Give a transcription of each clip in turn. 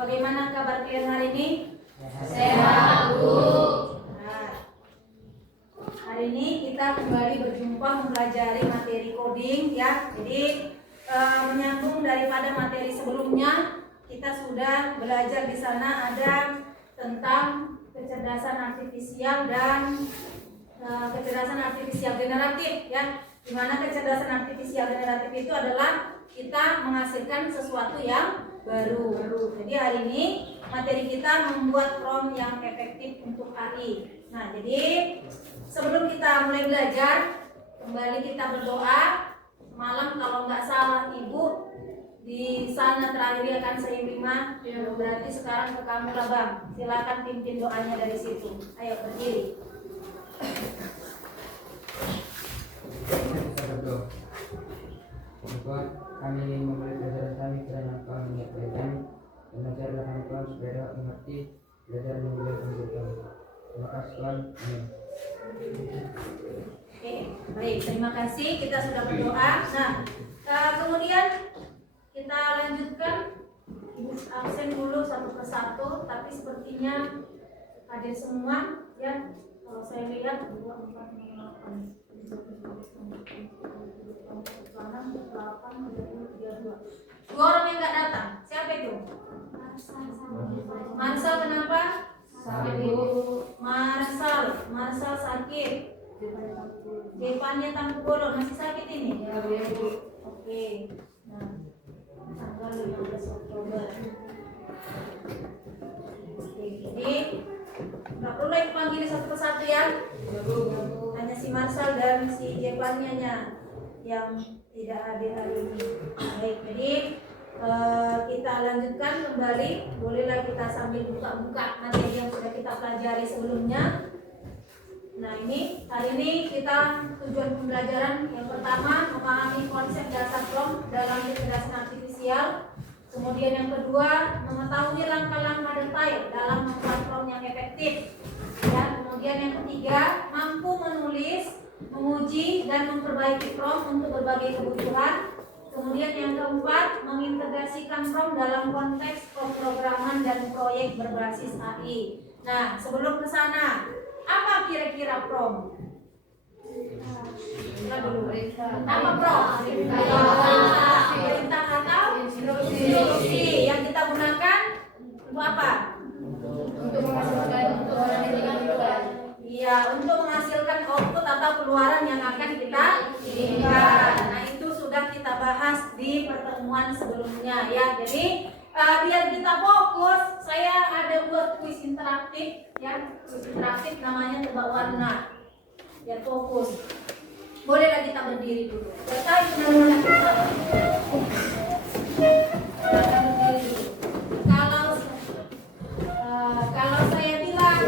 Bagaimana kabar kalian hari ini? Sehat, Bu. Nah, hari ini kita kembali berjumpa mempelajari materi coding ya. Jadi menyambung daripada materi sebelumnya, kita sudah belajar di sana ada tentang kecerdasan artifisial dan kecerdasan artifisial generatif ya. Dimana kecerdasan artifisial generatif itu adalah kita menghasilkan sesuatu yang baru. Jadi hari ini materi kita membuat prompt yang efektif untuk AI. Nah, jadi sebelum kita mulai belajar, kembali kita berdoa. Malam kalau nggak salah Ibu di sana terakhir akan seimbang. Berarti sekarang ke kamu lah Bang. Silakan pimpin doanya dari situ. Ayo berdiri. Kita berdoa. Tuhan, kami ingin memulai pelajaran kami karena Engkau menyertai kami dan ajarlah kami Tuhan supaya dapat mengerti pelajaran yang beliau berikan kami. Terima kasih Tuhan. Amin. Oke, baik, terima kasih. Kita sudah berdoa. Nah, kemudian kita lanjutkan. Ibu absen dulu satu persatu, tapi sepertinya hadir semua ya. Kalau saya lihat 2, 4, 5, 8. 2 orang yang nggak datang. Siapa itu? Marsal kenapa? Sakit. Marsal sakit. Depannya Tangku Bolon masih sakit ini? Ya, Bu. Oke. Nah, tanggal 15 Oktober. Oke, jadi nggak perlu lagi panggil satu persatu ya. Hanya si Marsal dan si Jepannya yang tidak hadir hari ini. Baik, jadi kita lanjutkan kembali. Bolehlah kita sambil buka-buka materi yang sudah kita pelajari sebelumnya. Nah, ini hari ini kita tujuan pembelajaran yang pertama memahami konsep dasar prompt dalam kecerdasan artifisial. Kemudian yang kedua mengetahui langkah-langkah detail dalam membuat prompt yang efektif. Dan kemudian yang ketiga mampu menulis, menguji dan memperbaiki prompt untuk berbagai kebutuhan. Kemudian yang keempat mengintegrasikan prompt dalam konteks pemrograman dan proyek berbasis AI. Nah, sebelum ke sana, apa kira-kira prompt? Apa prompt? Perintah atau instruksi yang kita gunakan untuk apa? Untuk menghasilkan keluar. Iya, untuk menghasilkan output atau keluaran yang akan kita inginkan. Nah, itu sudah kita bahas di pertemuan sebelumnya ya. Jadi biar kita fokus, saya ada buat kuis interaktif ya. Kuis interaktif namanya tebak warna. Biar fokus. Bolehlah kita berdiri dulu. Kita benar-benar kita berdiri dulu. Kalau saya bilang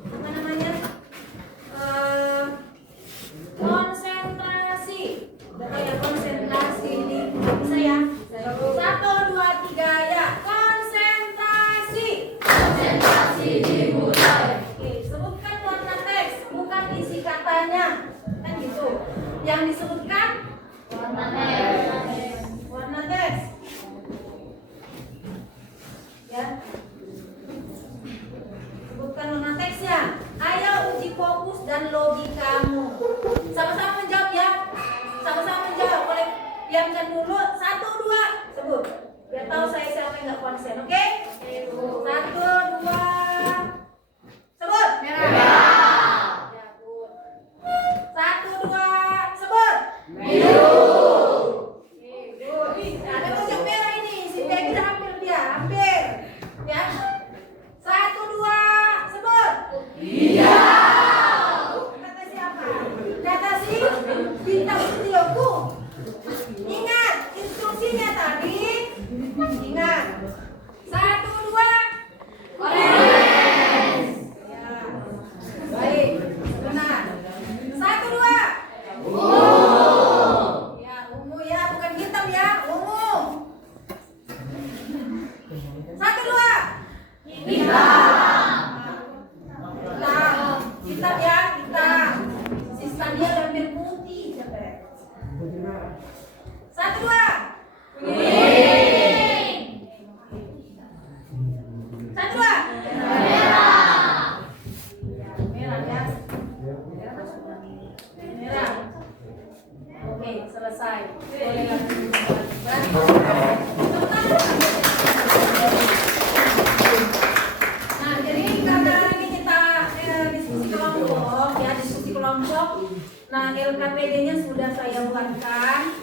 apa namanya konsentrasi, betul ya, konsentrasi ini bisa ya. 1, 2, 3 ya, konsentrasi. Konsentrasi dimulai. Oke, sebutkan warna teks, bukan isi katanya, kan gitu. Yang disebutkan Warna teks. warna teks. Ya. Sebutkan warna teksnya. Ayo uji fokus dan logikamu. Sama-sama menjawab ya. Sama-sama menjawab. Boleh diamkan dulu. 1, 2. Sebut. Biar tahu saya siapa yang nggak konsen. Oke? 1, 2. Sebut. Merah. Ya, Bu. 1, 2. Sebut. Biru. Oke, good. Ada pojok merah ini. Si Peggy udah hampir dia. Hampir. Ya. 1, 2. Sebut. Hijau. Kata siapa? Kata si bintang studioku. Ingat instruksinya tadi. Ingat. 1, 2.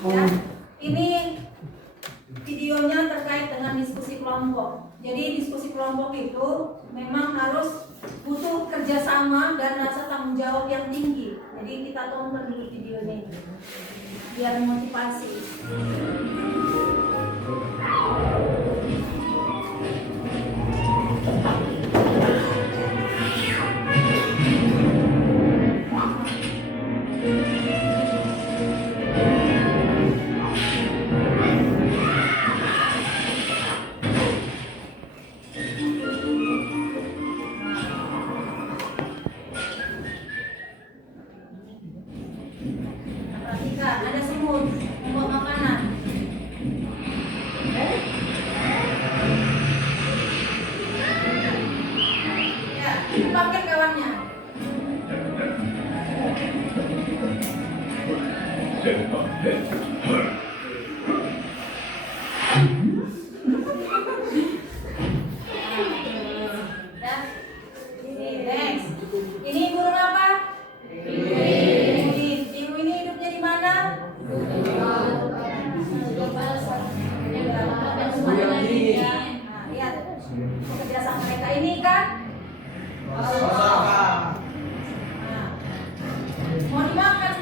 Ya, ini videonya terkait dengan diskusi kelompok. Jadi diskusi kelompok itu memang harus butuh kerjasama dan rasa tanggung jawab yang tinggi. Jadi kita tonton dulu videonya ini, biar motivasi. Perhatikan, ada semut membuat makanan. Ya, dipanggil kawannya. Dah. Ini next. Ini burung apa? Pinguin. Pinguin ini hidupnya di mana? Nah, lihat kerjasama mereka ini kan. Nah, mau dimakan.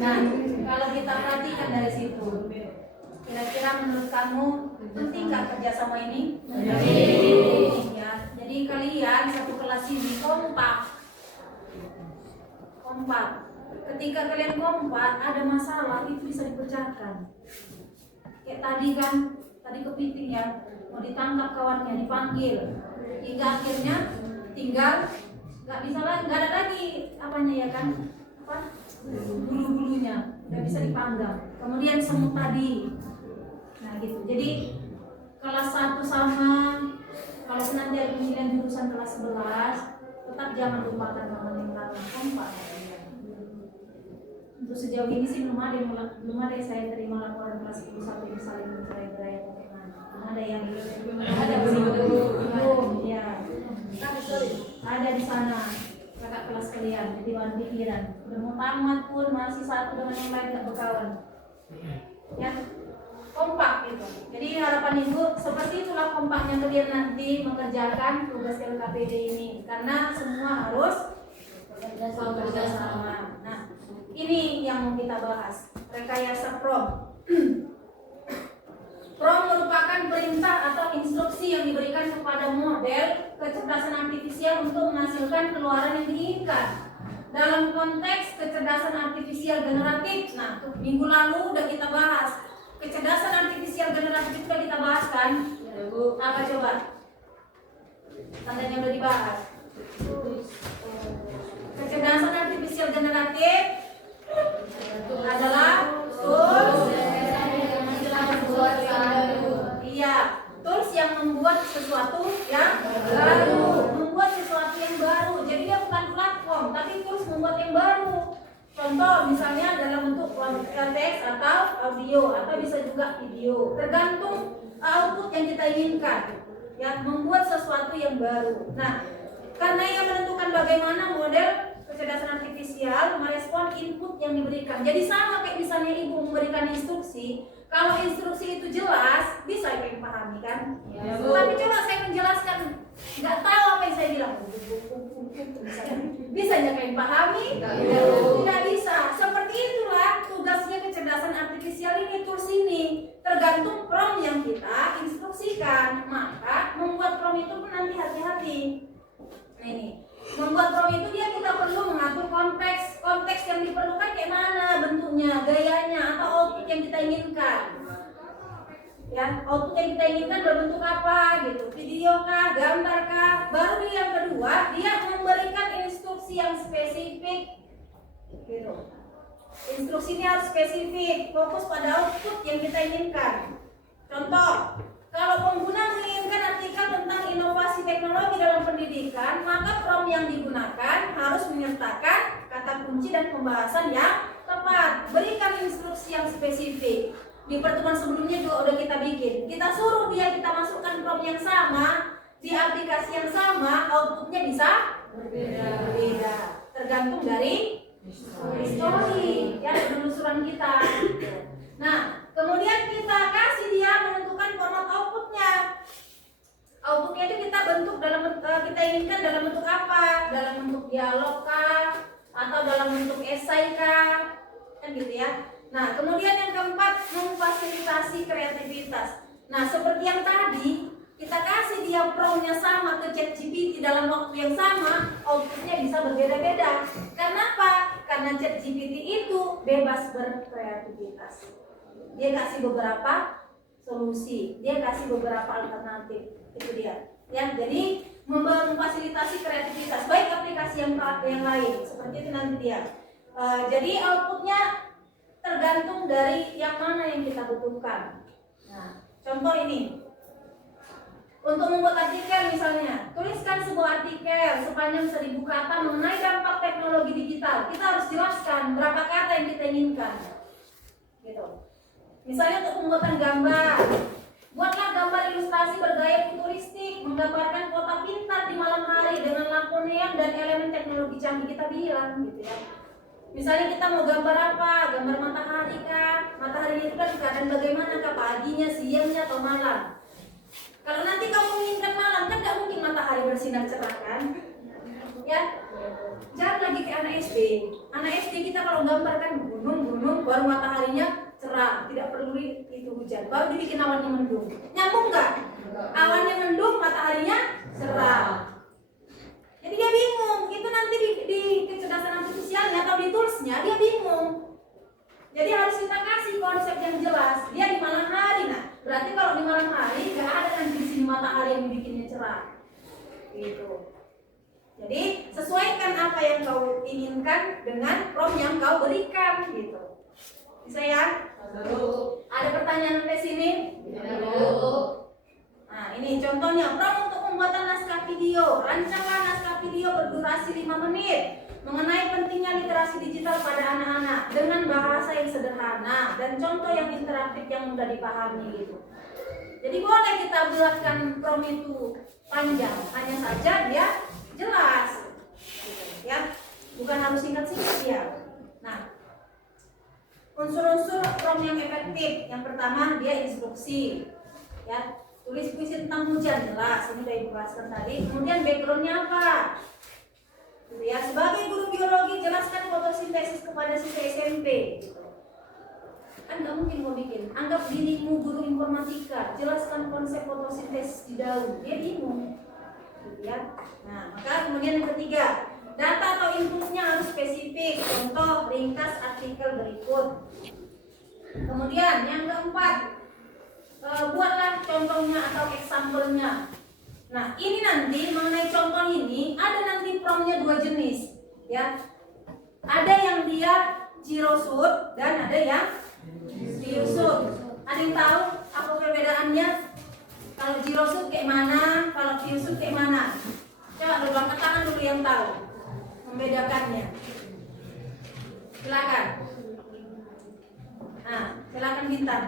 Nah, kalau kita perhatikan dari situ, kira-kira menurut kamu penting nggak kerjasama ini? Penting ya. Jadi kalian satu kelas ini kompak. Ketika kalian kompak, ada masalah itu bisa dipecahkan. Kayak tadi kan, tadi kepiting ya, mau ditangkap kawannya, dipanggil, hingga akhirnya tinggal nggak bisa lagi, nggak ada lagi apanya ya kan, apa bulu-bulunya, nggak bisa dipanggang. Kemudian semut tadi, nah gitu. Jadi kelas 1 sama kalau nanti ada pemilihan jurusan kelas 11, tetap jangan lupakan mengenai kompak. Untuk sejauh ini sih belum ada saya terima laporan kelas 10 sampai saling bercerai-berai atau bagaimana. Ada yang ada belum ya. Ada di sana kakak kelas kalian di Dewan Pikiran. Udah mau tamat pun masih satu dengan yang lain tak berkawan. Ya, kompak gitu. Jadi harapan ibu seperti itulah kompaknya kalian nanti mengerjakan tugas LKPD ini, karena semua harus bekerjasama. Nah, ini yang mau kita bahas, rekayasa prom. Prom merupakan perintah atau instruksi yang diberikan kepada model kecerdasan artifisial untuk menghasilkan keluaran yang diinginkan. Dalam konteks kecerdasan artifisial generatif, nah minggu lalu udah kita bahas. Kecerdasan artifisial generatif itu udah kita bahas kan? Apa coba? Tandanya udah dibahas. Kecerdasan artifisial generatif adalah tools tools yang membuat sesuatu yang baru, jadi dia bukan platform tapi tools membuat yang baru. Contoh misalnya dalam bentuk teks atau audio atau bisa juga video, tergantung output yang kita inginkan, yang membuat sesuatu yang baru. Nah, karena yang menentukan bagaimana model kecerdasan artifisial merespon input yang diberikan. Jadi sama kayak misalnya ibu memberikan instruksi, kalau instruksi itu jelas, bisa kalian pahami kan? Ya, tapi coba saya menjelaskan, nggak tahu apa yang saya bilang. Bisa nggak kalian pahami? Tidak bisa. Seperti itulah tugasnya kecerdasan artifisial ini, tools ini. Tergantung prompt yang kita instruksikan. Maka membuat prompt itu pun nanti hati-hati. Nah ini, membuat prompt itu dia kita perlu mengatur konteks yang diperlukan kayak mana bentuknya, gayanya, atau output yang kita inginkan. Ya, output yang kita inginkan berbentuk apa gitu, video kah, gambar kah. Baru yang kedua, dia memberikan instruksi yang spesifik gitu. Instruksinya harus spesifik, fokus pada output yang kita inginkan. Contoh, kalau pengguna menginginkan artikel tentang inovasi teknologi dalam pendidikan, maka prompt yang digunakan harus menyertakan kata kunci dan pembahasan yang tepat. Berikan instruksi yang spesifik. Di pertemuan sebelumnya juga udah kita bikin. Kita suruh dia kita masukkan prompt yang sama, di aplikasi yang sama outputnya bisa berbeda, tergantung dari history ya, penelusuran kita. Nah, kemudian kita kasih dia menentukan format outputnya. Outputnya itu kita bentuk kita inginkan dalam bentuk apa? Dalam bentuk dialog kah? Atau dalam bentuk esai kah? Kan gitu ya. Nah, kemudian yang keempat, memfasilitasi kreativitas. Nah, seperti yang tadi, kita kasih dia prompt-nya sama ke ChatGPT dalam waktu yang sama, outputnya bisa berbeda-beda. Karena apa? Karena ChatGPT itu bebas berkreativitas. Dia kasih beberapa solusi, dia kasih beberapa alternatif. Itu dia. Ya, jadi memfasilitasi kreativitas baik aplikasi yang lain seperti itu nanti dia. Jadi outputnya tergantung dari yang mana yang kita butuhkan. Nah, contoh ini. Untuk membuat artikel misalnya, tuliskan sebuah artikel sepanjang 1000 kata mengenai dampak teknologi digital. Kita harus jelaskan berapa kata yang kita inginkan. Gitu. Misalnya untuk pembuatan gambar, buatlah gambar ilustrasi bergaya futuristik, menggambarkan kota pintar di malam hari dengan lampu neon dan elemen teknologi canggih, kita bilang gitu ya. Misalnya kita mau gambar apa? Gambar matahari kah? Matahari itu kan keadaan bagaimana kah? Paginya, siangnya, atau malam? Kalau nanti kamu menginginkan malam, kan nggak mungkin matahari bersinar cerah kan? Ya, jangan lagi ke anak SD. Anak SD kita kalau gambar kan gunung-gunung, baru mataharinya cerah, tidak perlu itu hujan, baru dibikin awannya mendung. Nyambung nggak? Awannya mendung, mataharinya cerah. Jadi dia bingung. Itu nanti di kecerdasan artifisialnya atau di toolsnya dia bingung. Jadi harus kita kasih konsep yang jelas. Dia di malam hari, nah berarti kalau di malam hari nggak ada nanti di sini matahari yang bikinnya cerah. Gitu. Jadi sesuaikan apa yang kau inginkan dengan prompt yang kau berikan gitu. Bisa ya? Ada pertanyaan sampai sini? Nah, ini contohnya prompt untuk pembuatan naskah video. Rancanglah naskah video berdurasi 5 menit mengenai pentingnya literasi digital pada anak-anak dengan bahasa yang sederhana dan contoh yang interaktif yang mudah dipahami gitu. Jadi boleh kita buatkan prompt itu panjang, hanya saja dia jelas gitu, ya. Bukan harus singkat-singkat ya. Nah, unsur-unsur prompt yang efektif. Yang pertama dia instruksi. Ya, tulis puisi tentang hujan, jelas, ini udah ibu bahaskan tadi. Kemudian backgroundnya apa? Gitu ya, sebagai guru biologi jelaskan fotosintesis kepada siswa SMP. Gitu. Kan nggak mungkin mau bikin. Anggap dirimu guru informatika, jelaskan konsep fotosintesis di daun. Dia bingung. Gitu ya. Nah, maka kemudian yang ketiga, data atau inputnya harus spesifik. Contoh ringkas artikel berikut. Kemudian yang keempat, buatlah contohnya atau example-nya. Nah, ini nanti mengenai contoh ini ada nanti prompt-nya 2 jenis, ya. Ada yang dia zero shoot dan ada yang zero shoot. Ada yang tahu apa perbedaannya? Kalau zero shoot kayak mana? Kalau zero shoot kayak mana? Coba dulu angkat tangan dulu yang tahu membedakannya. Silakan. Nah, silakan Bintang.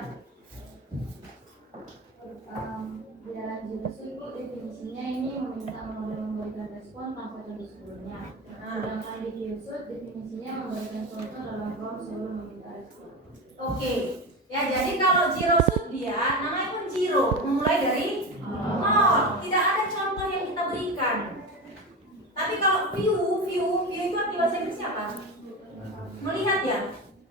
Di dalam jurus itu definisinya ini meminta model memberikan respon tanpa contoh sebelumnya. Sedangkan di jurus definisinya memberikan contoh dalam prompt sebelum meminta respon. Oke, ya jadi kalau zero shoot dia namanya pun zero, memulai dari nol, tidak ada contoh yang kita berikan. Tapi kalau view itu arti bahasa Inggrisnya apa? Melihat ya,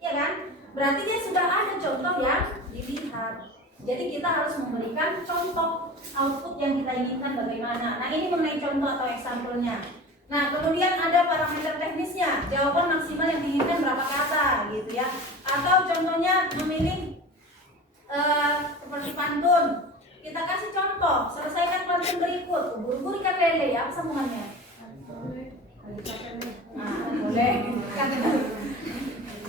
ya kan? Berarti dia sudah ada contoh yang dilihat. Jadi kita harus memberikan contoh output yang kita inginkan bagaimana. Nah ini mengenai contoh atau example-nya. Nah kemudian ada parameter teknisnya, jawaban maksimal yang diinginkan berapa kata gitu ya. Atau contohnya memilih seperti pantun. Kita kasih contoh, selesaikan pantun berikut. Ubur-ubur ikan lele, apa sambungannya? Nah, boleh.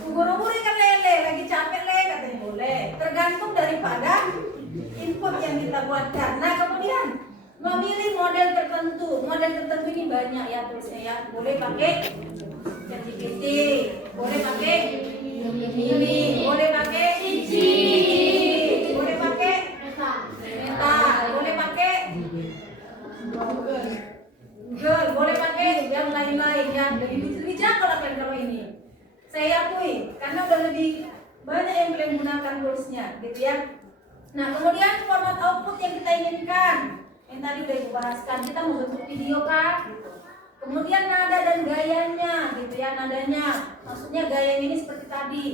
Ubur-ubur ikan lele, lagi capek le, katanya boleh. Tergantung daripada input yang kita buatkan. Nah kemudian memilih model tertentu. Model tertentu ini banyak ya tulisnya ya. Boleh pakai ChatGPT, boleh pakai Gemini, boleh pakai Cici, boleh pakai Meta, boleh pakai Saya akui karena udah lebih banyak yang boleh menggunakan toolsnya gitu ya. Nah kemudian format output yang kita inginkan yang tadi udah dibahaskan, kita mau bentuk video kan gitu. Kemudian nada dan gayanya gitu ya, nadanya maksudnya gaya ini seperti tadi,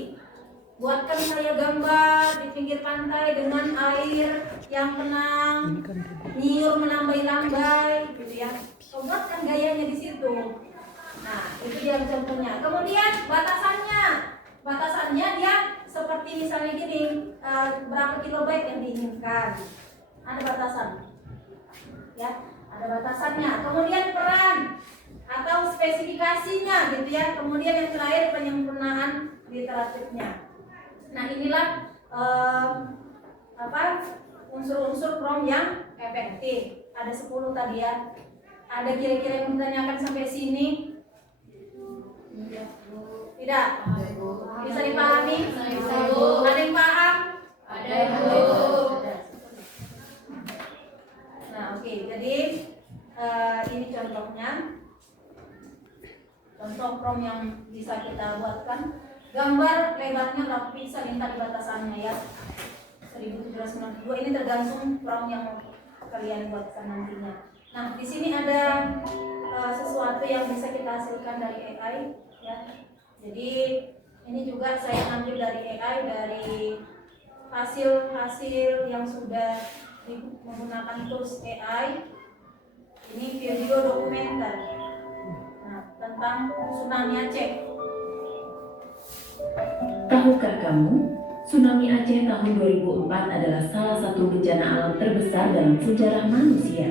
buatkan saya gambar di pinggir pantai dengan air yang tenang, nyiur melambai-lambai gitu ya. Kau buatkan gayanya di situ. Nah itu dia contohnya. Kemudian batasannya dia seperti misalnya gini, berapa kilobyte yang diinginkan, ada batasan ya, ada batasannya. Kemudian peran atau spesifikasinya gitu ya. Kemudian yang terakhir penyempurnaan literaturnya. Nah inilah unsur-unsur prompt yang efektif. Ada 10 tadi ya. Ada kira-kira yang ditanyakan sampai sini? Tidak? Bisa dipahami? Ada yang paham? Ada Ibu. Nah oke, jadi ini contohnya. Contoh prompt yang bisa kita buatkan. Gambar lebarnya berapa pixel, ini tadi batasannya ya, 1792. Ini tergantung prompt yang kalian buatkan nantinya. Nah di sini ada sesuatu yang bisa kita hasilkan dari AI ya. Jadi ini juga saya ambil dari AI, dari hasil-hasil yang sudah menggunakan tools AI. Ini video dokumenter tentang tsunami Aceh. Tahukah kamu, tsunami Aceh tahun 2004 adalah salah satu bencana alam terbesar dalam sejarah manusia.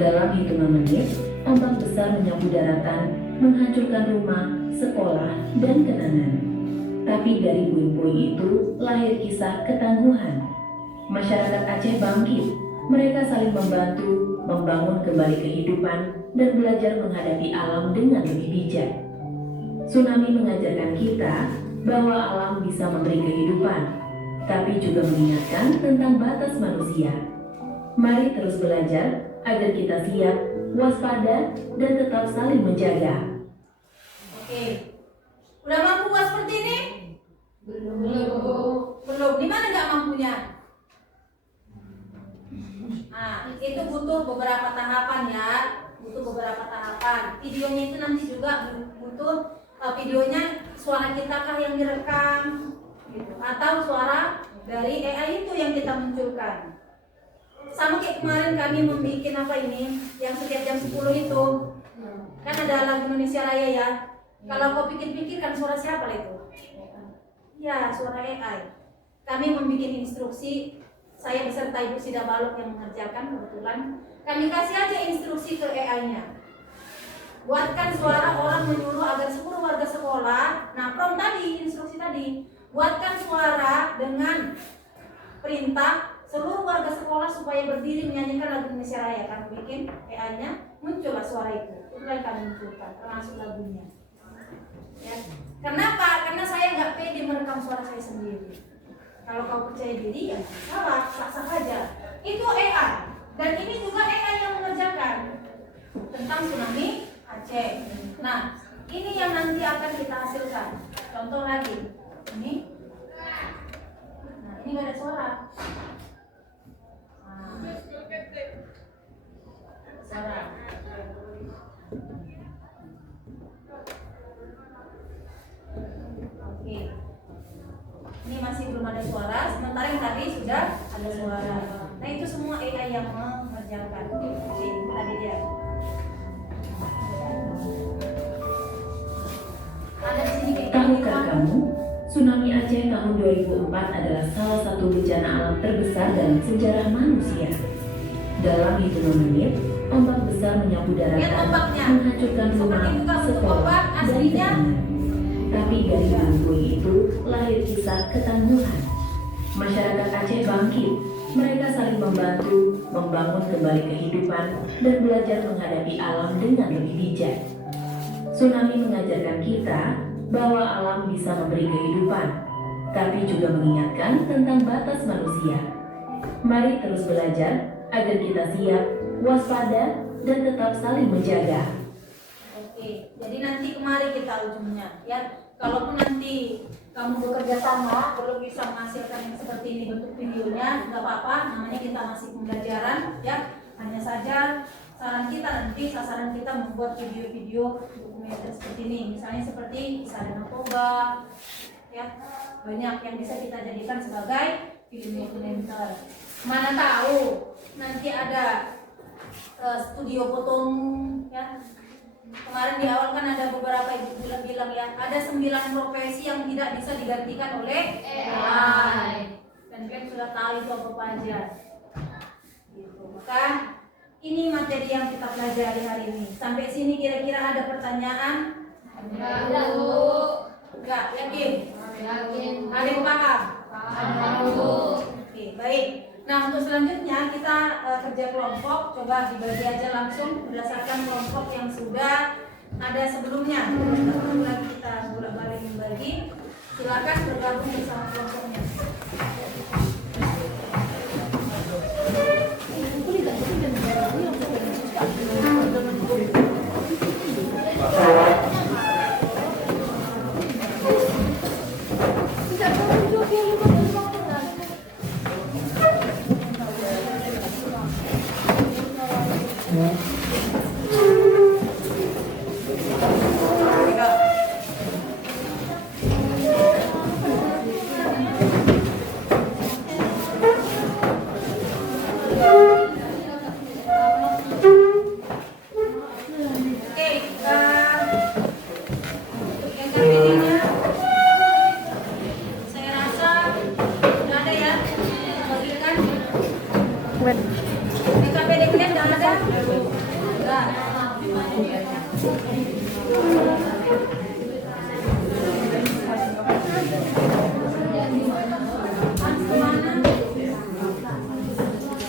Dalam hitungan menit, ombak besar menyapu daratan, menghancurkan rumah, sekolah, dan kenangan. Tapi dari puing-puing itu lahir kisah ketangguhan. Masyarakat Aceh bangkit, mereka saling membantu, membangun kembali kehidupan, dan belajar menghadapi alam dengan lebih bijak. Tsunami mengajarkan kita bahwa alam bisa memberi kehidupan, tapi juga mengingatkan tentang batas manusia. Mari terus belajar agar kita siap, waspada, dan tetap saling menjaga. Oke, udah mampu buat seperti ini? Belum. Di mana nggak mampunya? Nah, itu butuh beberapa tahapan ya. Videonya itu nanti juga butuh videonya suara kita kah yang direkam gitu, atau suara dari AI itu yang kita munculkan. Sama kayak kemarin kami membuat yang setiap jam 10 itu kan ada lagu Indonesia Raya ya. Kalau kau pikir-pikir kan suara siapa lah itu? Ya, suara AI. Kami membuat instruksi, saya beserta Ibu Sida Balok yang mengerjakan kebetulan. Kami kasih aja instruksi ke AI-nya. Buatkan suara orang menyuruh agar seluruh warga sekolah. Nah, prompt tadi, instruksi tadi, buatkan suara dengan perintah seluruh warga sekolah supaya berdiri menyanyikan lagu Indonesia Raya. Kami bikin AI-nya, muncullah suara itu. Itulah yang kami munculkan, termasuk lagunya. Ya. Kenapa? Karena saya nggak pede merekam suara saya sendiri. Kalau kau percaya diri ya salah, sah-sah aja. Itu AI. Dan ini juga AI yang mengerjakan tentang tsunami Aceh. Nah, ini yang nanti akan kita hasilkan. Contoh lagi, ini. Nah, ini nggak ada suara. Nah, suara. Oke. Ini masih belum ada suara. Sementara yang tadi sudah ada suara. Nah, itu semua AI yang mengerjakan. Oke, tadi dia. Tahukah kamu, tsunami Aceh tahun 2004 adalah salah satu bencana alam terbesar dalam sejarah manusia. Dalam hitungan menit, ombak besar menyapu daratan, menghancurkan rumah, sekolah, dan kenangan. Tapi dari puing-puing itu lahir kisah ketangguhan. Masyarakat Aceh bangkit, mereka saling membantu, membangun kembali kehidupan, dan belajar menghadapi alam dengan lebih bijak. Tsunami mengajarkan kita bahwa alam bisa memberi kehidupan, tapi juga mengingatkan tentang batas manusia. Mari terus belajar agar kita siap, waspada, dan tetap saling menjaga. Oke, jadi nanti kemari kita ujungnya ya. Kalaupun nanti kamu bekerja sama belum bisa menghasilkan yang seperti ini bentuk videonya, nggak apa-apa, namanya kita masih pembelajaran ya. Hanya saja saran kita nanti, sasaran kita membuat video-video dokumenter seperti ini, misalnya seperti kisah narkoba ya, banyak yang bisa kita jadikan sebagai film dokumenter. Mana tahu nanti ada studio fotomu ya. Kemarin di awal kan ada beberapa ibu bilang ya, ada 9 profesi yang tidak bisa digantikan oleh AI. Dan kan sudah tahu itu apa aja. Gitu. Maka ini materi yang kita pelajari hari ini. Sampai sini kira-kira ada pertanyaan? Enggak, yakin? Yakin. Ada yang paham? Paham. Oke, baik. Nah, untuk selanjutnya kita kerja kelompok, coba dibagi aja langsung berdasarkan kelompok yang sudah ada sebelumnya. Lagi kita bolak-balik membagi. Silakan bergabung bersama kelompoknya.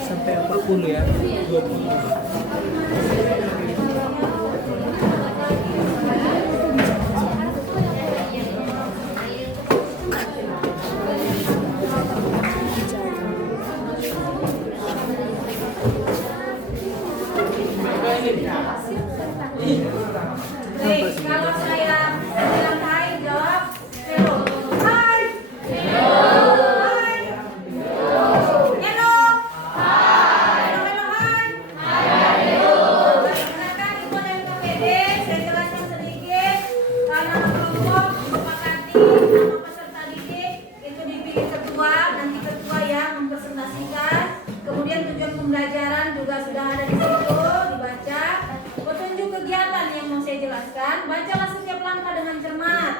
Sampai 40 ya, 20. Baik, kalau saya bilang hai, jawab hello. Hai. Hello. Hai. Hello. Hello. Hai. Hello, hai. Hello. Perkenalkan, itu dari KPD. Saya jelaskan sedikit. Nama kelompok disepakati, nama peserta didik itu dipilih ketua, nanti ketua yang mempresentasikan. Kemudian tujuan pembelajaran juga sudah ada di situ, dibaca. Petunjuk kegiatan yang mau saya jelaskan, bacalah setiap langkah dengan cermat.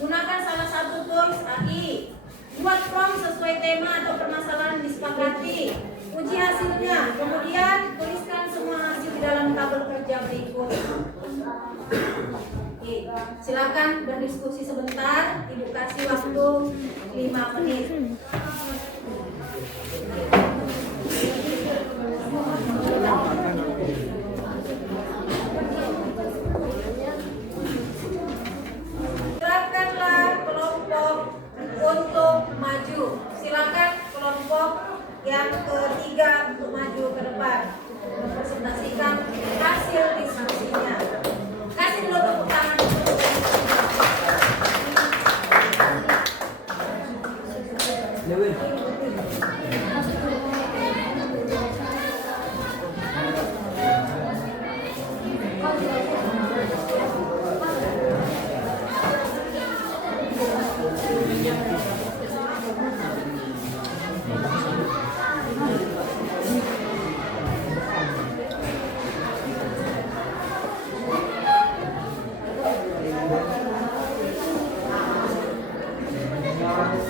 Gunakan salah satu tools AI. Buat prompt sesuai tema atau permasalahan disepakati. Uji hasilnya, kemudian tuliskan semua hasil di dalam tabel kerja berikut. Oke, silakan berdiskusi sebentar. Ibu kasih waktu 5 menit. Gerakanlah kelompok untuk maju. Silakan kelompok yang ketiga untuk maju ke depan, mempresentasikan hasil diskusinya. Kasih dulu tepuk tangan.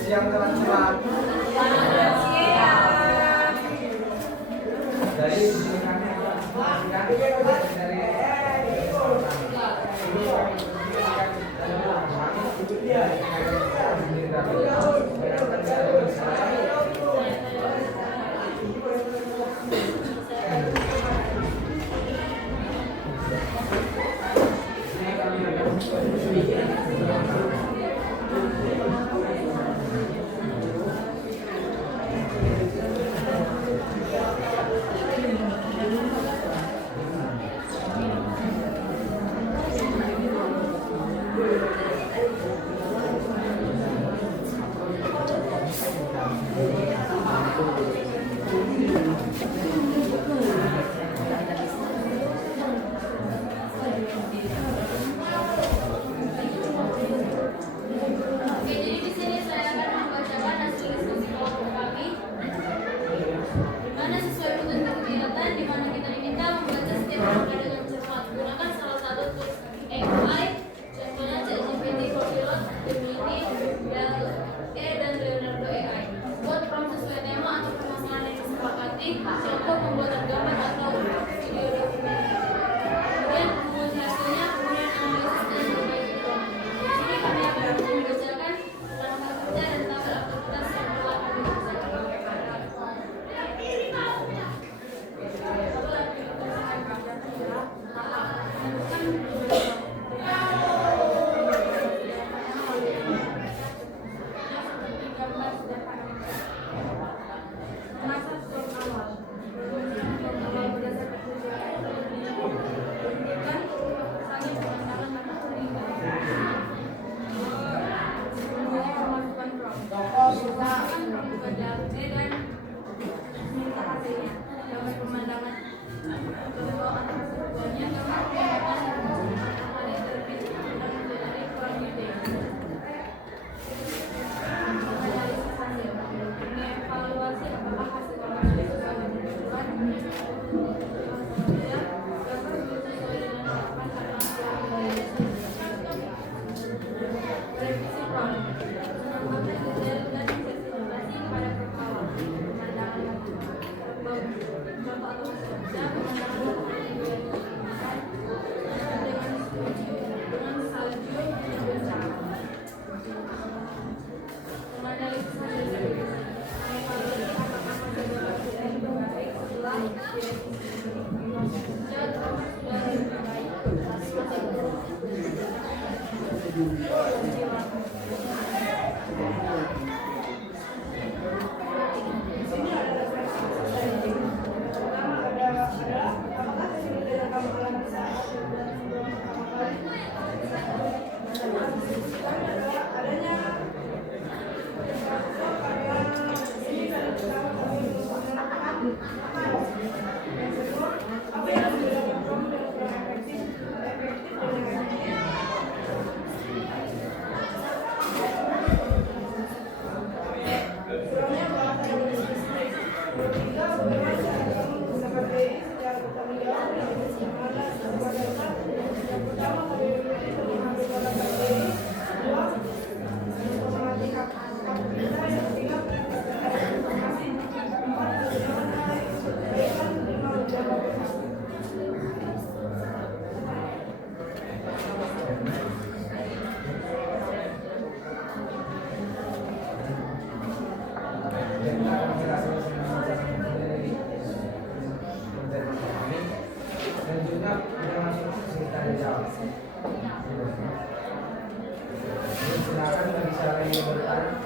Siang teman-teman. Siap. Dari sini bertahan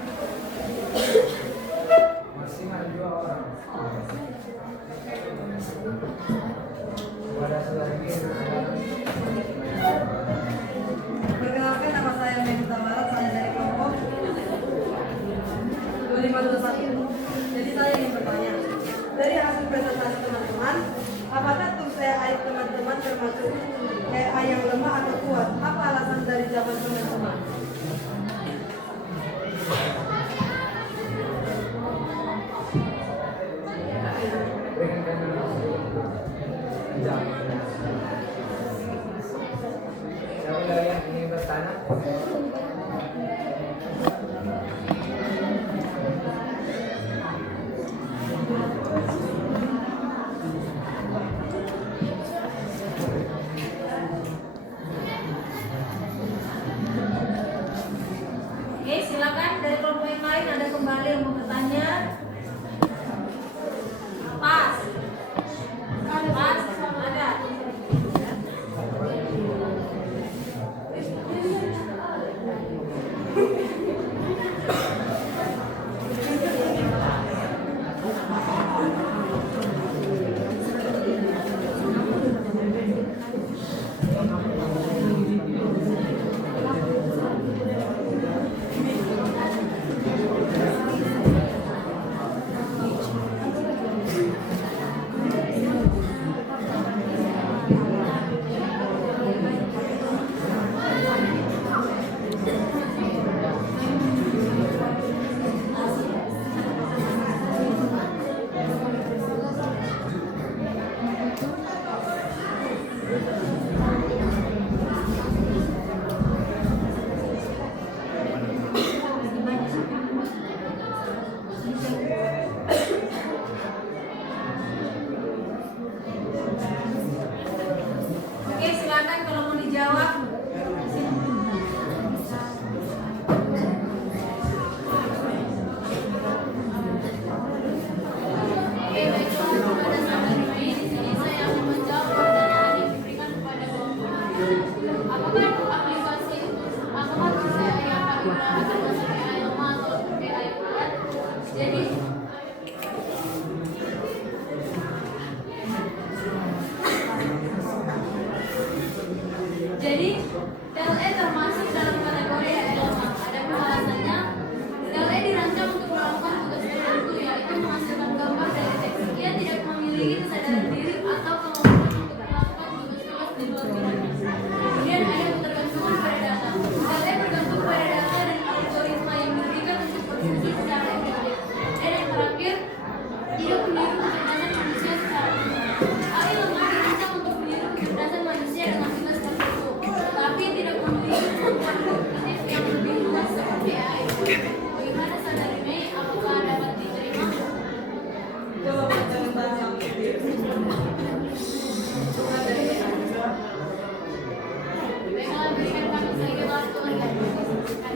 maksimal 2 orang. Pada saudara ini Perkenalkan, nama saya Melita Barat, saya dari kelompok 2521. Jadi saya ingin bertanya, dari hasil presentasi teman-teman, apakah tuh AI teman-teman termasuk AI yang lemah atau kuat? Apa alasan dari jawaban teman-teman? siapa yang ingin bertanya? Oke, silakan dari kelompok yang lain ada kembali yang mau bertanya. Pas. Pas, ada. Oke, silakan kalau mau dijawab. Oke, baiklah, kepada sahabat Mei, di sini saya akan menjawab pertanyaan yang diberikan kepada kelompok. Apakah bisa yang kami gunakan termasuk AI lemah atau AI kuat? Jadi TLE termasuk dalam kategori AI lemah. Ada alasannya. TLE dirancang untuk melakukan tugas tertentu, yaitu menghasilkan gambar dari teks. Ia tidak memiliki kesadaran diri atau kemampuan untuk melakukan tugas-tugas di luar bidangnya. Kemudian ada ketergantungan pada data. TLE bergantung pada data dan algoritma yang diberikan untuk berfungsi secara efektif. Dan yang terakhir, tidak meniru kecerdasan manusia secara penuh. AI lemah dirancang untuk meniru kecerdasan manusia dengan tugas tertentu, tapi tidak memiliki kemampuan kognitif yang lebih luas seperti AI. Bagaimana saudari Mei? Apakah dapat diterima? Jawaban teman-teman. Baiklah, berikan kami sedikit waktu agar didiskusikan.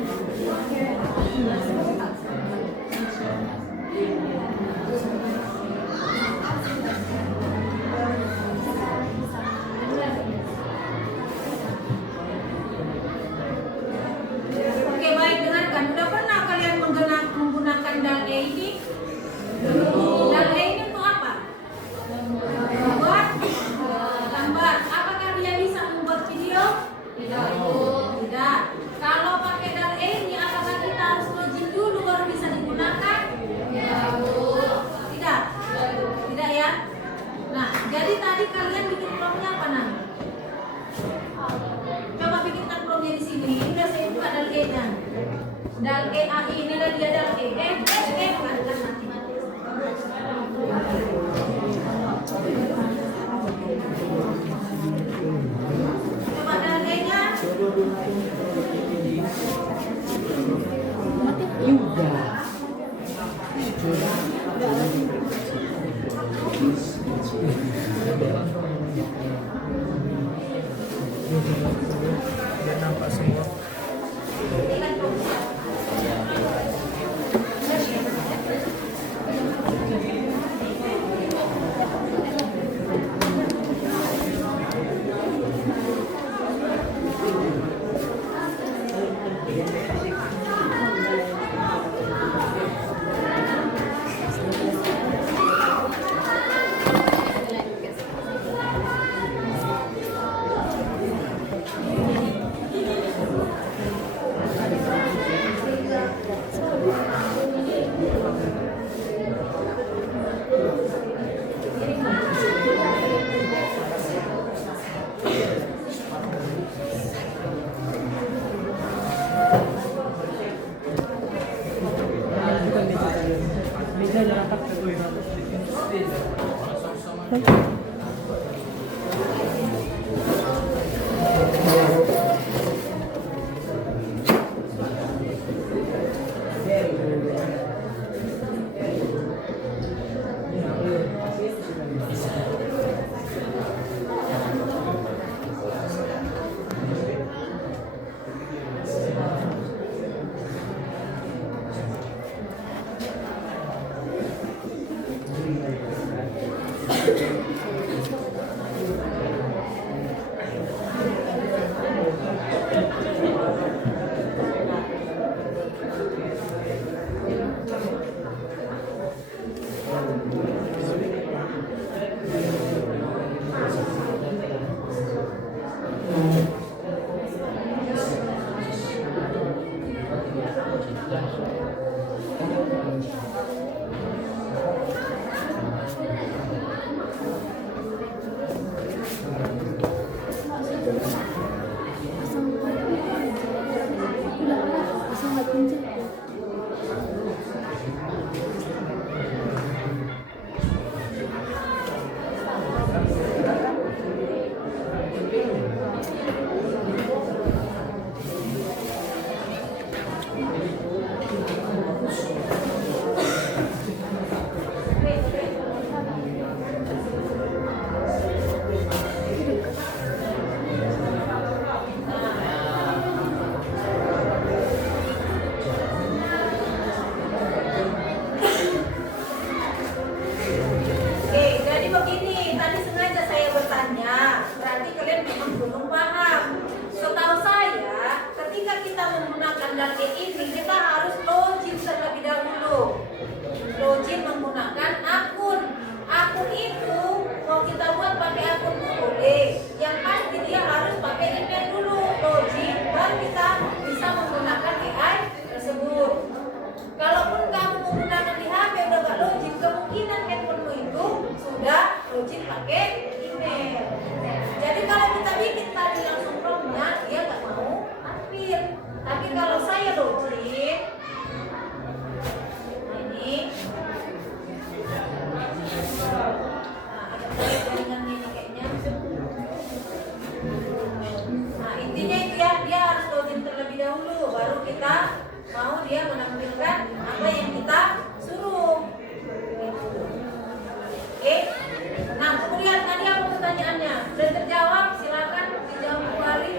Oke, baik, dengarkan. Udah pernah kalian menggunakan DAL-E ini? DAL-E ini untuk apa? Membuat gambar. Apakah dia bisa membuat video? Tidak. Kalau pakai DAL-E ini, apakah kita harus login dulu baru bisa digunakan? Tidak. Tidak ya. Nah, jadi tadi kalian bikin promnya apa namanya? Coba bikinkan promnya di sini. Ini udah saya buka DAL-E-nya. DAL-E AI, inilah dia DAL-E. Bukan mati-mati. Coba DAL-E-nya. Biar nampak semua. Buktikan promnya. Oke, jadi begini, tadi sengaja saya bertanya, berarti kalian memang belum paham. Setahu saya, ketika kita menggunakan dalil ini, kita harus login terlebih dahulu. Login menggunakan akun. Akun itu mau kita buat pakai akun boleh. Yang pasti dia harus pakai email dulu. Login, baru kita bisa menggunakan AI tersebut. Kalaupun kamu menggunakan di HP udah gak login, kemungkinan handphonemu itu sudah login pakai email. Jadi kalau kita bikin tadi langsung promnya, dia gak mau ambil. Tapi kalau saya login, nah ini, nah ada jaringan ini kayaknya. Nah intinya itu ya, dia harus login terlebih dahulu, baru kita mau dia menampilkan apa yang kita suruh. Oke. Nah kemudian tadi apa pertanyaannya? Sudah terjawab? Silakan dijawab kembali.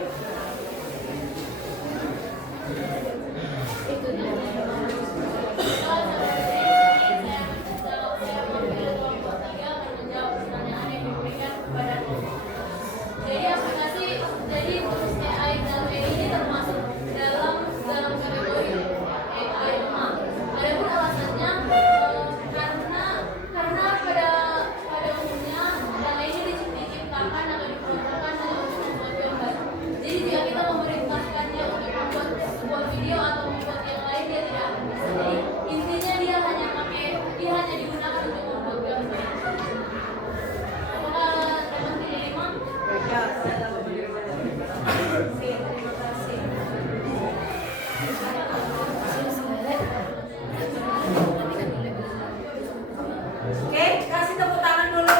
Jadi aplikasi, jadi tools AI dalam ini termasuk dalam kategori AI lemah. Adapun alasannya karena pada umumnya data ini diciptakan atau diperuntukkan hanya untuk membuat gambar. Jadi jika kita memerintahkannya untuk membuat sebuah video atau membuat yang lain, dia tidak akan bisa. Jadi intinya dia hanya digunakan untuk membuat gambar. Apakah teman terima? Ya, saya tahu. Oke, terima kasih. Oke, kasih tepuk tangan dulu.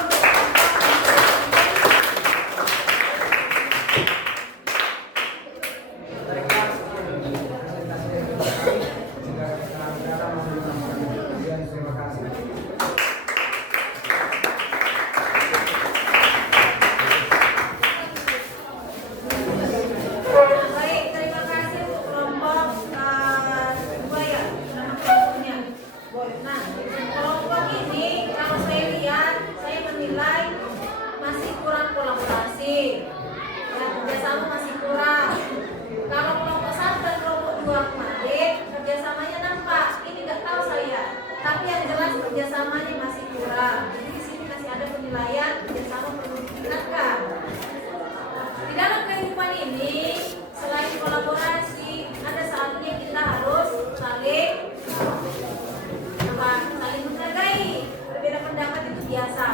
Terima kasih. Baik, terima kasih untuk kelompok dua ya, nama kelompoknya. Nah, kelompok ini kalau saya lihat, saya menilai masih kurang kolaborasi. Ya, kerjasama masih kurang. Kalau kelompok satu dan kelompok dua kemarin, kerjasamanya nampak. Ini nggak tahu saya, tapi yang jelas kerjasamanya masih kurang. Jadi di sini masih ada penilaian kerjasama perlu ditingkatkan. Di dalam kehidupan ini, selain kolaborasi, ada saatnya kita harus saling menghargai. Berbeda pendapat itu biasa,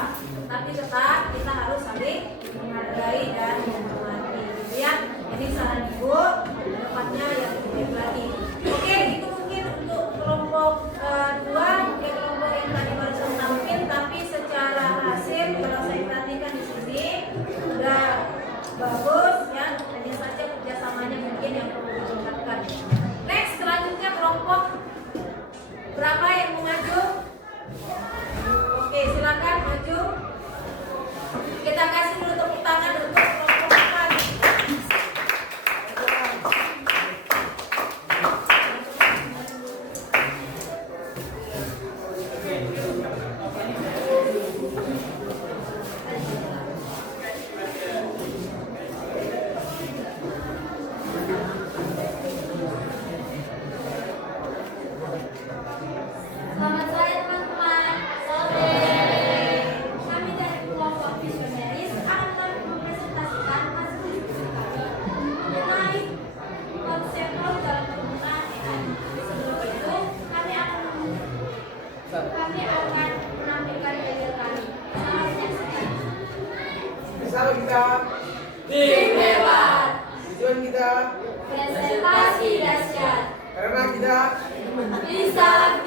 tapi tetap kita harus saling menghargai dan menghormati. Gitu ya. Ini saran ibu, tempatnya yang lebih lagi. Oke, itu mungkin untuk kelompok dua, kelompok yang tadi baru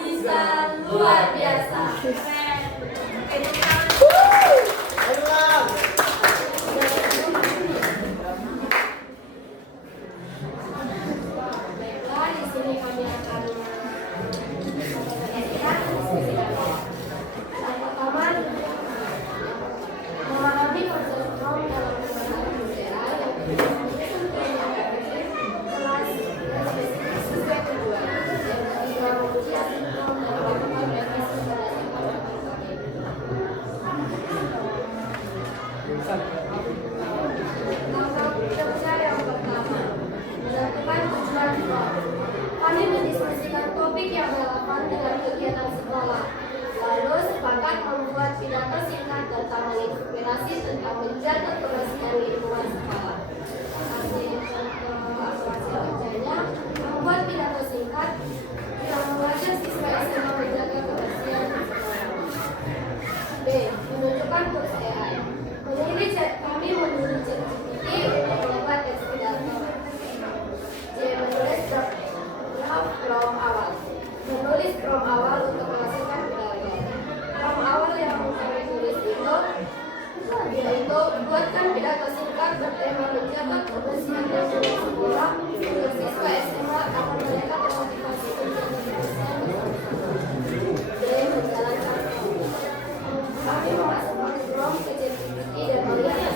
Bisa luar biasa. Keren. Oke, tepuk tangan. Baiklah, di sini kami akan yang pertama, memahami konsep kaum dalam penggunaan budaya yang kelas sesuai tujuan. Yang ketiga, menguji hasil kaum dan melakukan revisi berdasarkan berbagai. Langkah kerja yang pertama, menentukan tujuan kaum. Kami mendiskusikan topik yang relevan dengan kegiatan sekolah. Lalu sepakat membuat pidato singkat tentang menginspirasi tentang menjaga kebersihan lingkungan sekolah. Hasil kerjanya membuat pidato singkat yang mengajak siswa SMA menjaga kebersihan sekolah. B. Menunjukkan tools AI. Kami memilih ChatGPT untuk membuat teks pidato. C. Menulis prompt awal. Menulis prompt awal untuk menghasilkan pidato. Prompt awal yang kami tulis itu yaitu buatkan pidato singkat bertema menjaga kebersihan lingkungan sekolah untuk siswa SMA agar mereka termotivasi untuk kebersihan bersama-sama. D. Menjalankan prompt. Kami memasukkan prompt ke ChatGPT dan melihat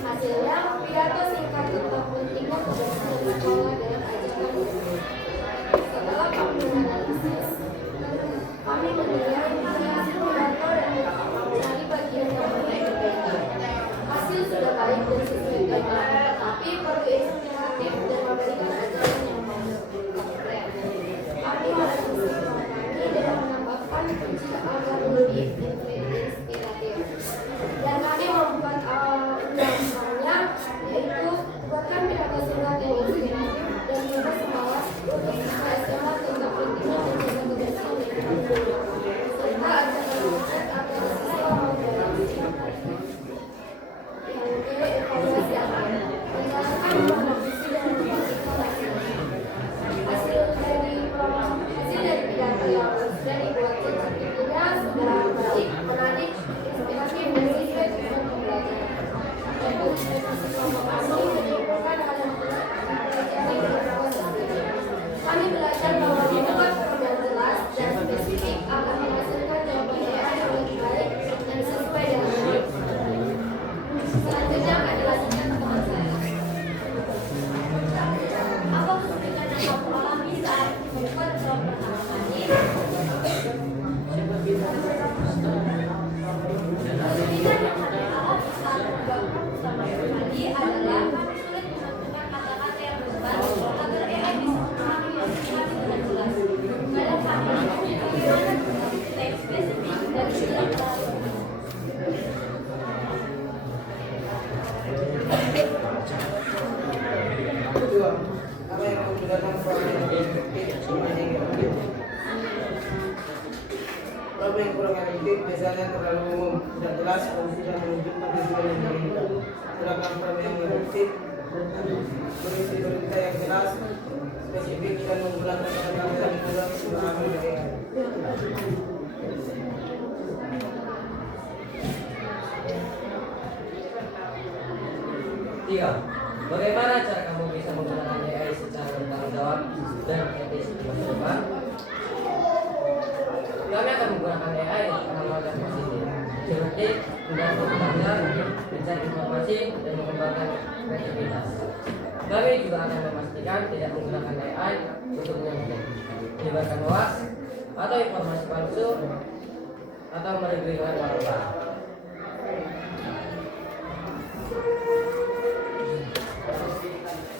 hasilnya pidato singkat tentang pentingnya kebersihan sekolah dengan ajakan berikut. Setelah kami menganalisis, kami menilai hasil pidato dan mencari bagian yang berbeda. Hasil sudah baik dan sesuai tema, tapi perlu inspiratif dan memberikan ajaran yang konkret. Kami merevisi kami dengan menambahkan kunci agar lebih inspiratif. Dan kami membuat ulasannya, yaitu buatkan pidato singkat yang inspiratif dan memberi semangat untuk siswa SMA tentang pentingnya menjaga kebersihan lingkungan serta ajakan konkret agar siswa mau bereaksi. Yang ke evaluasi akhir, menjalankan merevisi dan memastikan hasil dari pidato yang sudah dibuat ChatGPT-nya sudah baik, menarik, inspiratif dan sesuai tujuan pembelajaran. Revisi kelompok kami menyimpulkan hal yang telah dipelajari dalam proses ini. Kami belajar bahwa membuat form yang jelas dan spesifik akan menghasilkan jawaban AI yang lebih baik dan sesuai dengan baik. Selanjutnya akan dilanjutkan teman saya. Apa kesulitan yang kamu alami saat membuat prompt pertama kali? Kesulitan yang kami alami saat membuat prompt pertama kali adalah kami sulit menentukan kata-kata yang tepat agar AI bisa memahami maksud kami dengan jelas. Kadang kami bingung bagaimana membuat teks spesifik dan tidak terlalu Kedua, apa yang menggunakan prompt yang efektif semuanya yang efektif. Prompt yang kurang efektif biasanya terlalu umum, tidak jelas, dan tidak menunjukkan tujuan yang diinginkan. Sedangkan prompt yang efektif berisi berita yang jelas, spesifik, dan menggunakan kata-kata yang mudah dipahami oleh AI. Tiga, bagaimana cara kamu bisa menggunakan AI secara bertanggung jawab dan etis di masa depan? Kami akan menggunakan AI dalam hal yang positif, seperti membantu belajar, mencari informasi, dan mengembangkan kreativitas. Kami juga akan memastikan tidak menggunakan AI untuk menyebarkan hoax atau informasi palsu atau merugikan orang.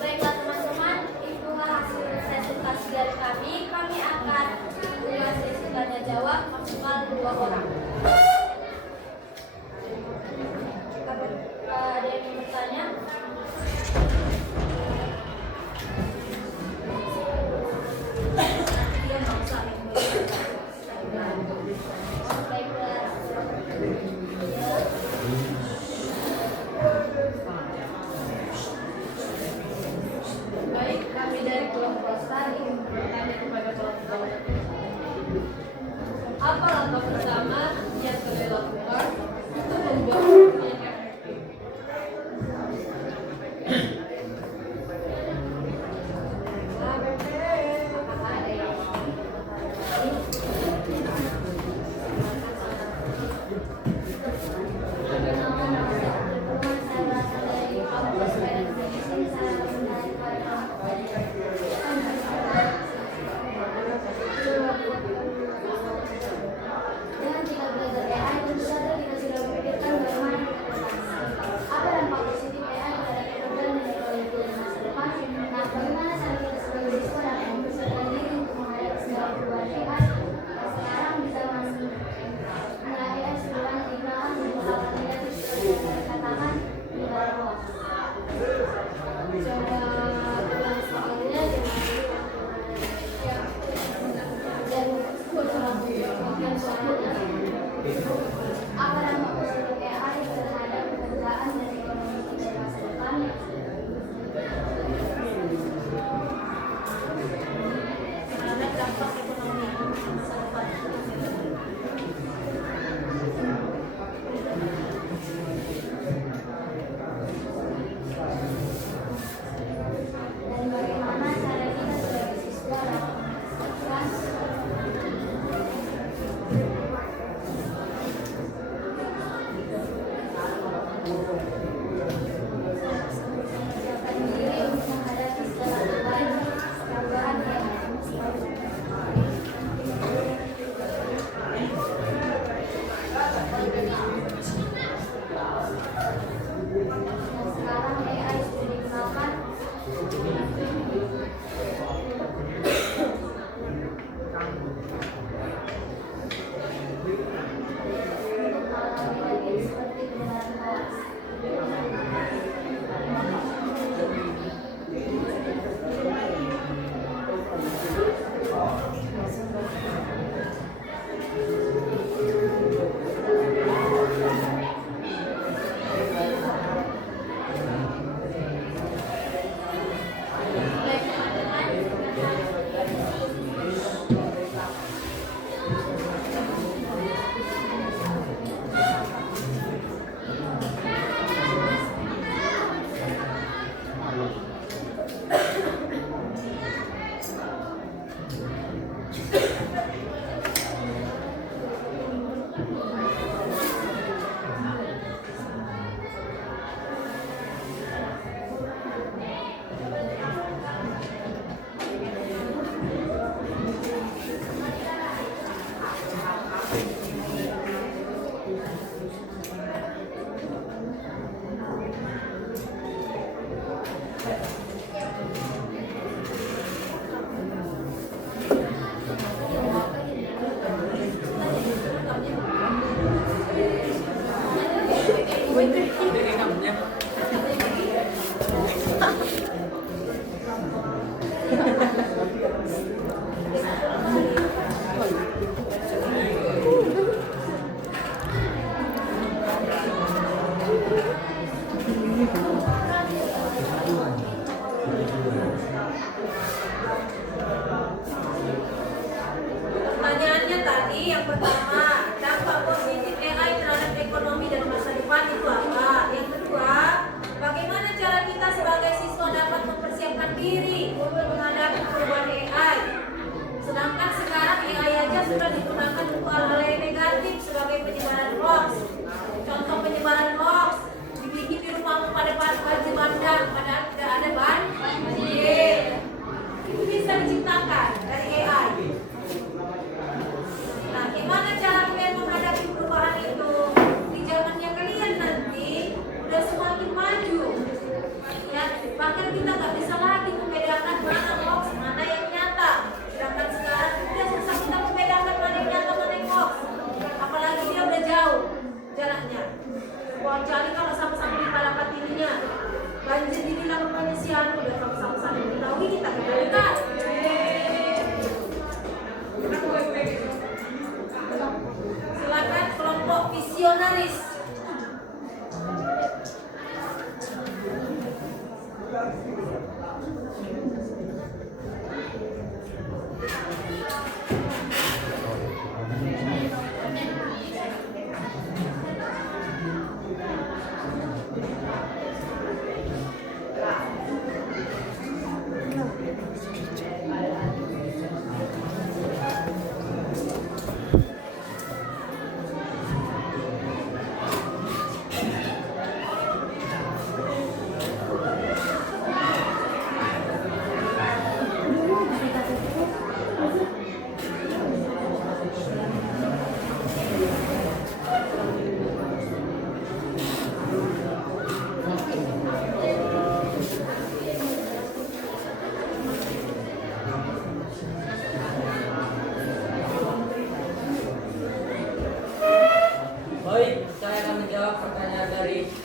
Baiklah teman-teman, itulah hasil presentasi dari kami. Kami akan mulai sesi tanya jawab maksimal 2 orang. Ada yang ingin bertanya? Dia mau saling Baiklah. Baik, kami dari kelompok STAR ingin bertanya kepada bersama yang kalian lakukan untuk membuat waktu yang efektif. Dengan kita belajar AI, tentu saja kita sudah memikirkan bagaimana kita bertransaksi. Apa dampak positif AI terhadap pekerjaan dan ekonomi kita di masa depan? Nah, bagaimana cara kita sebagai siswa dapat mempersiapkan diri untuk menghadapi segala perubahan AI? Sekarang di zaman AI sudah digunakan untuk hal negatif seperti yang saya katakan di bawah bawah. Coba ulang soalnya dan bukan soalnya. Apa dampak positif AI terhadap pekerjaan dan ekonomi kita di masa depan? Terhadap dampak ekonomi masa depan. Dan bagaimana cara kita sebagai siswa dapat memastikan mempersiapkan diri untuk menghadapi segala perubahan yang sekarang AI sudah digunakan untuk hal-hal negatif seperti penyebaran hoax.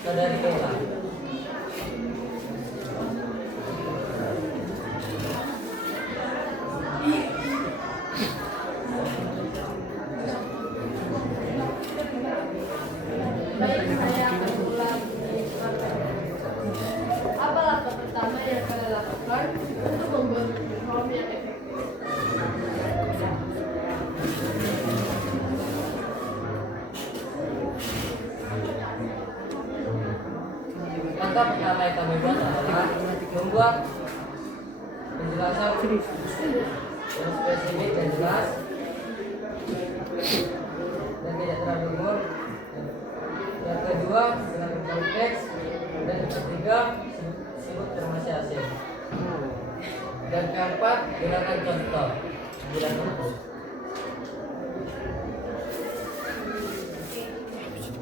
Saudari Bella. Baik, saya akan ulang. Apa langkah pertama yang kalian lakukan untuk membuat form yang efektif? Langkah pertama yang kami buat adalah membuat penjelasan yang spesifik dan jelas dan tidak terlalu umur. Yang kedua, gunakan konteks. Dan yang ketiga, sebut informasi hasil. Dan keempat, gunakan contoh bila perlu.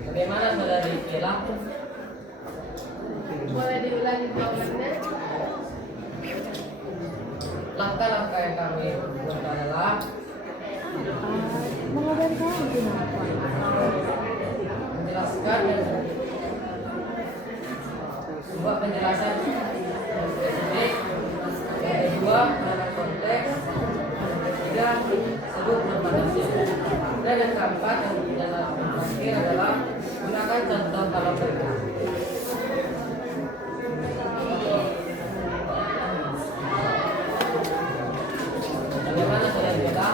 Bagaimana saudari Bella? Boleh diulangi jawabannya? Langkah-langkah yang kami buat adalah menjelaskan dan membuat penjelasan yang spesifik. Yang kedua, gunakan konteks. Yang ketiga, sebut informasi. Dan yang keempat yang terakhir adalah gunakan contoh kalau perlu. Bagaimana saudara Bella?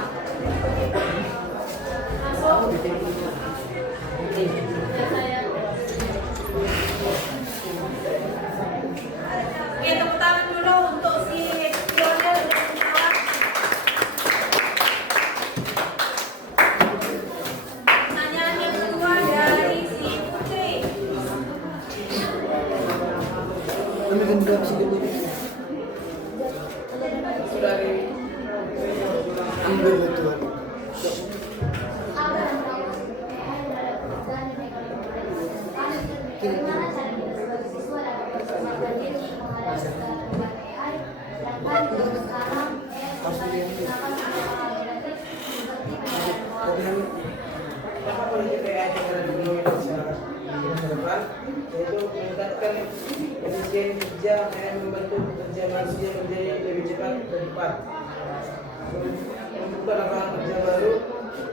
Ya, saya. Oke, tepuk tangan dulu untuk si Lionel dan kawan. Pertanyaan yang kedua dari si Putri. Apa dan proposisi AI terhadap pekerjaan dan ekonomi berkelanjutan? Bagaimana cara kita sebagai siswa dapat mempersiapkan diri menghadapi segala perubahan AI? Sedangkan zaman sekarang AI dapat digunakan untuk hal negatif seperti penyebaran hoax. Apa politik AI terhadap ekonomi masyarakat di masa depan, yaitu meningkatkan efisiensi kerja dan membantu pekerja manusia menjadi lebih cepat dan tepat, membuka lapangan kerja baru,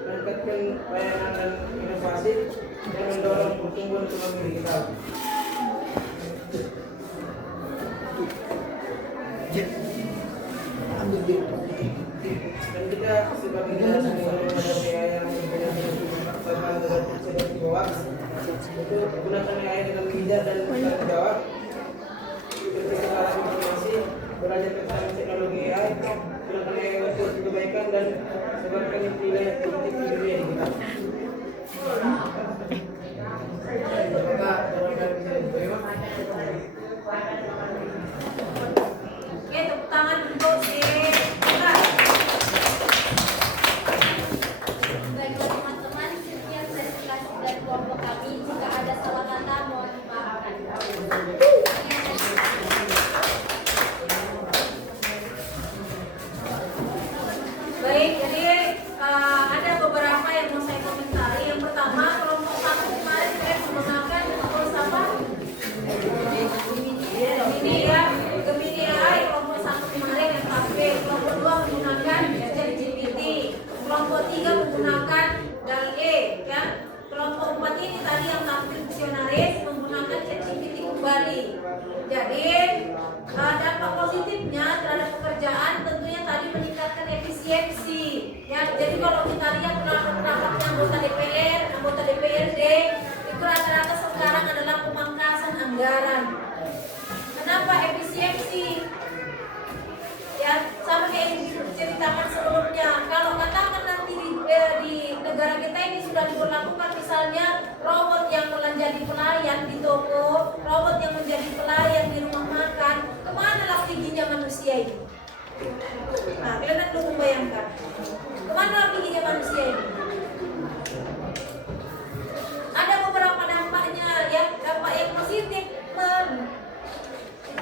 meningkatkan pelayanan dan inovasi, dan mendorong pertumbuhan ekonomi digital. Dan kita sebagai generasi yang menghadapi AI yang seperti hoax, itu gunakan AI dengan bijak dan bertanggung jawab. Ketika informasi, belajar tentang teknologi AI, gunakan AI untuk kebaikan dan sebarkan nilai positif di dunia digital. Apakah jawaban bisa diterima? Oke, tepuk tangan untuk si Putra. Baiklah teman-teman, sekian sesi kelas dari kelompok kami. Jika ada salah kata, mohon dimaafkan. Baik, jadi ada beberapa yang mau saya komentari. Yang pertama, kelompok satu kemarin saya menggunakan tools apa? Gemini AI. Kelompok satu kemarin yang tampil. Kelompok dua menggunakan ChatGPT. Kelompok tiga menggunakan DALL-E, ya. Kelompok empat ini tadi yang tampil visionaris menggunakan ChatGPT kembali. Jadi dampak positifnya terhadap pekerjaan tentunya tadi meningkatkan efisiensi. Ya, jadi kalau kita lihat rapat anggota DPR, anggota DPRD itu rata-rata sekarang adalah pemangkasan anggaran. Kenapa efisiensi? Ya, sama kayak yang diceritakan sebelumnya. Kalau katakan nanti di negara kita ini sudah diberlakukan misalnya robot yang menjadi pelayan di toko, robot yang menjadi pelayan di rumah makan, kemana lah giginya manusia ini? Nah, kalian dulu membayangkan kemana lah giginya manusia ini? Ada beberapa dampaknya, ya, dampak yang positif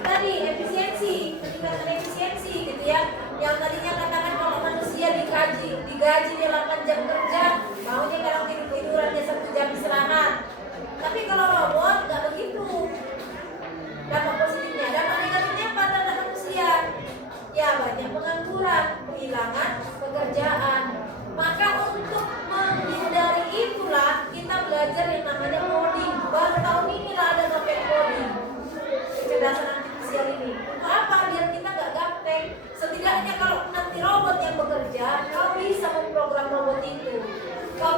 tadi efisiensi, peningkatan efisiensi gitu ya. Yang tadinya katakan kalau manusia digaji dia 8 jam kerja, maunya kalau tidurannya 1 jam istirahat. Tapi kalau robot nggak begitu.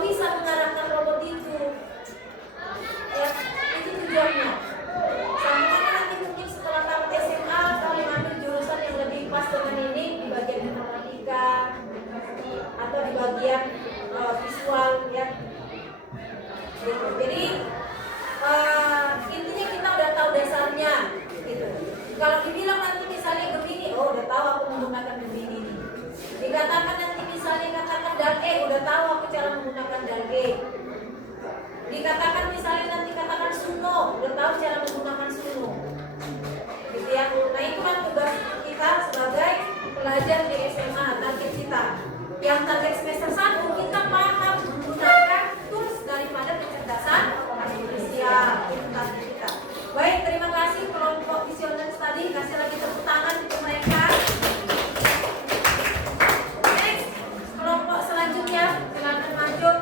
bisa mengarahkan robot itu. Ya, itu tujuannya. Sampai nanti mungkin setelah tamat SMA kalian mengambil jurusan yang lebih pas dengan ini di bagian informatika atau di bagian visual ya. Gitu. Jadi intinya kita udah tahu dasarnya gitu. Kalau dibilang nanti misalnya begini, oh udah tahu aku menggunakan begini nih. Dikatakan nanti misalnya katakan dal E, udah tahu aku cara menggunakan dal G. Dikatakan misalnya nanti katakan suno, udah tahu cara menggunakan suno. Gitu ya. Nah itu kan tugas kita sebagai pelajar di SMA, target kita. Yang target semester 1 kita paham menggunakan tools daripada kecerdasan artifisial. Itu target kita. Baik, terima kasih kelompok visioner tadi. Kasih lagi tepuk tangan untuk mereka. Next, kelompok selanjutnya silakan maju.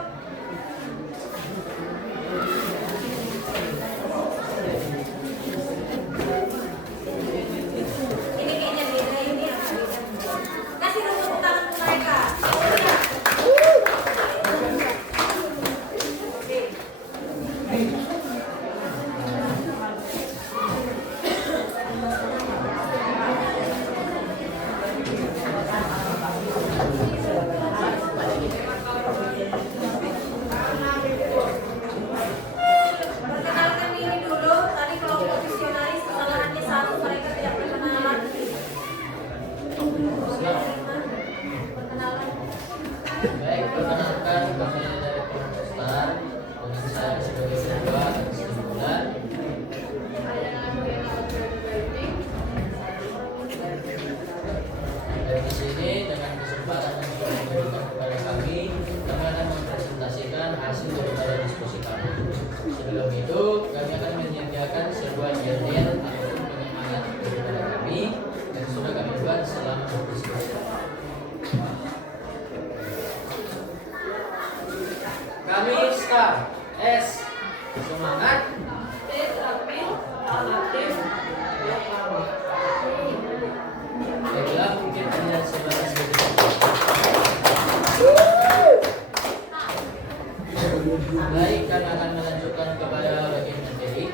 Ini kayaknya beda, ini apa beda? Kasih dulu tepuk tangan untuk mereka. Perkenalkan diri dulu. Tadi kelompok visionaris kesalahannya satu, mereka tidak perkenalan. Perkenalan. Baik, perkenalkan kami dari Polrestar dengan saya sebagai ketua Stimulan. Dan di sini dengan kesempatan yang diberikan kepada kami akan mempresentasikan hasil daripada diskusi kami. Sebelum itu, kami akan menyediakan sebuah jurnal ataupun penyemangat daripada kami yang sudah kami buat selama berdiskusi. Kami STAR S semangat, T terampil, A aktif, B awal. Baiklah, mungkin hanya sebatas begitu. Baik, kami akan melanjutkan kepada bagian materi.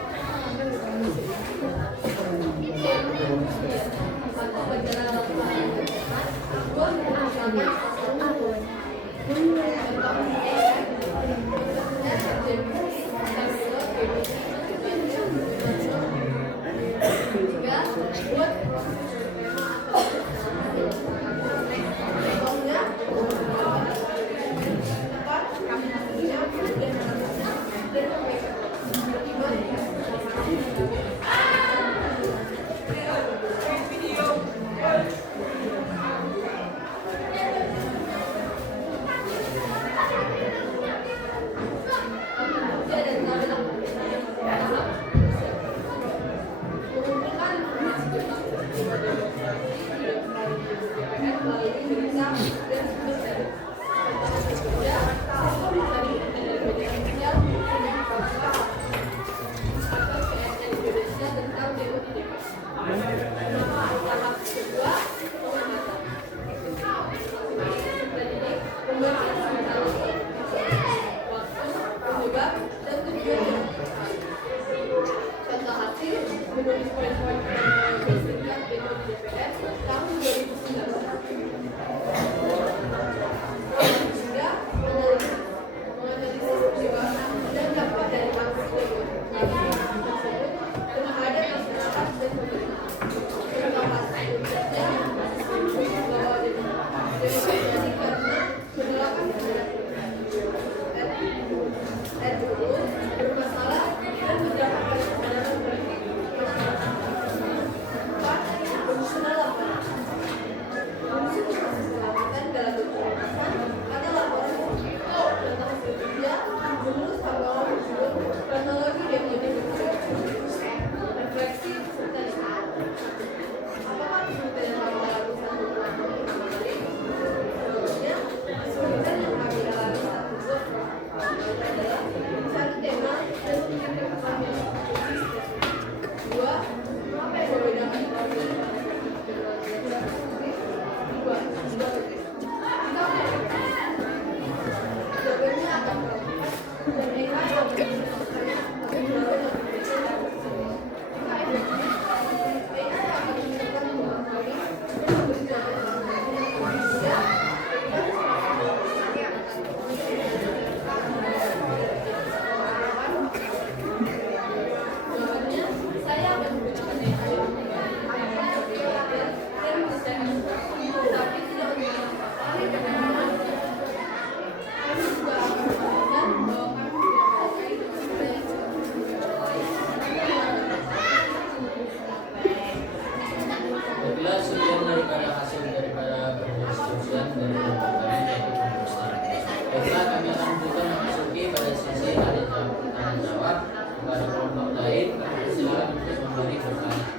Baiklah, kami akan juga memasuki pada sesi tanya jawab kepada kelompok lain. Silakan untuk memberi pertanyaan.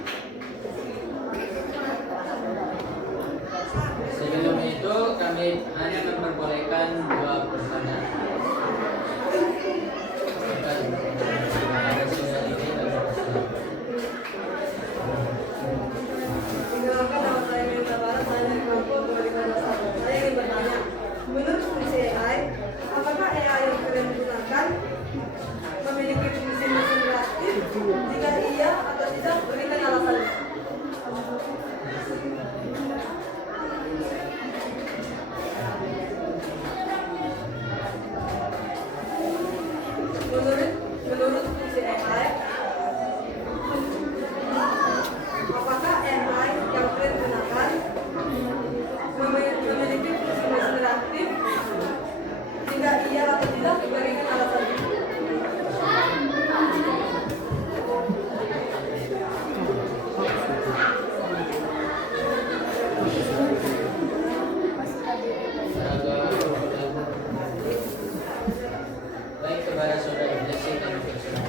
Sebelum itu kami hanya memperbolehkan 2 pertanyaan. Perkenalkan, nama saya Minta Barat, saya dari kelompok 2021. Saya ingin bertanya, menurut fungsi AI, apakah AI yang kalian gunakan memiliki fungsi mesin reaktif? Jika iya atau tidak, berikan alasannya. Menurut fungsi AI, apakah AI yang kalian gunakan memiliki fungsi mesin reaktif? Jika iya atau tidak, berikan alasannya. Baik, kepada saudara Jesse dan Jessica.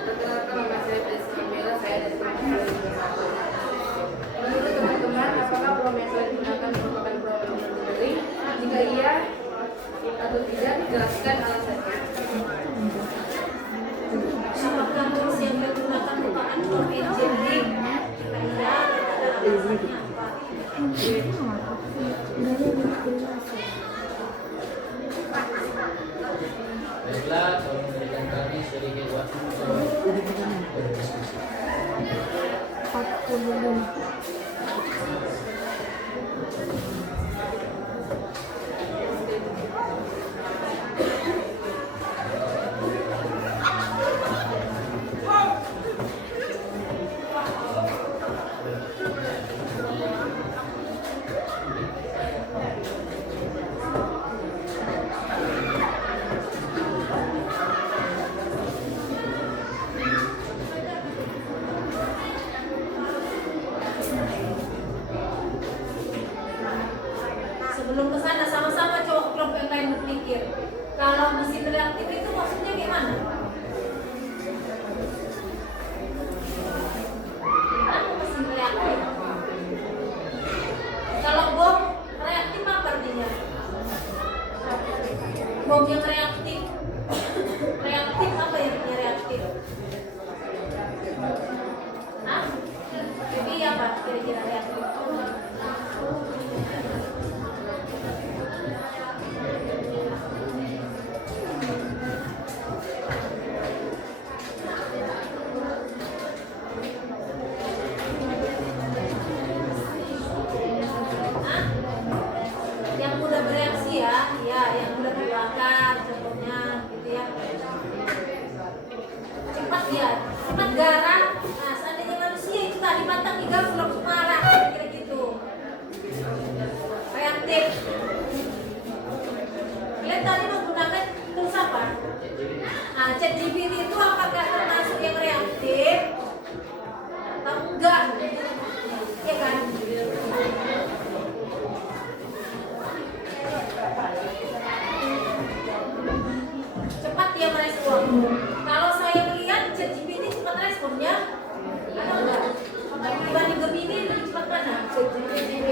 Perkenalkan, nama saya Jessica Mela, saya dari kelompok 2021. Menurut teman-teman, apakah prom yang saya digunakan merupakan prom yang berdiri? Jika iya atau tidak, jelaskan alasannya. Apakah tools yang digunakan merupakan prom engineering? Jika iya, ada alasannya apa? Baiklah, tolong memberikan kami sedikit waktu untuk berdiskusi. Sebelum ke sana sama-sama coba kelompok yang lain berpikir. Kalau mesin reaktif itu maksudnya gimana? Apa mesin reaktif? Kalau bom reaktif apa artinya? Bom yang reaktif. Reaktif apa yang artinya reaktif? Hah? Jadi apa kira-kira reaktif? Hah? Yang mudah bereaksi ya, yang mudah terbakar contohnya gitu ya. Cepat garang. Nah, seandainya manusia itu tadi matang digaruk langsung marah, kira-kira gitu. Reaktif. Kalian tadi menggunakan tools apa? Nah, ChatGPT itu apakah termasuk yang reaktif atau enggak? Ya kan? Cepat dia merespon. Kalau saya melihat ChatGPT cepat responnya atau enggak? Dibanding Gemini lebih cepat mana? ChatGPT.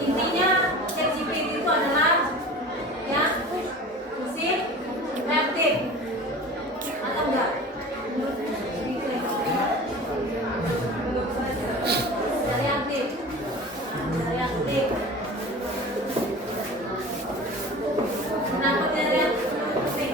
Intinya ChatGPT itu adalah ya mesin reaktif atau enggak? Reaktif. Reaktif. Kenapa dia reaktif?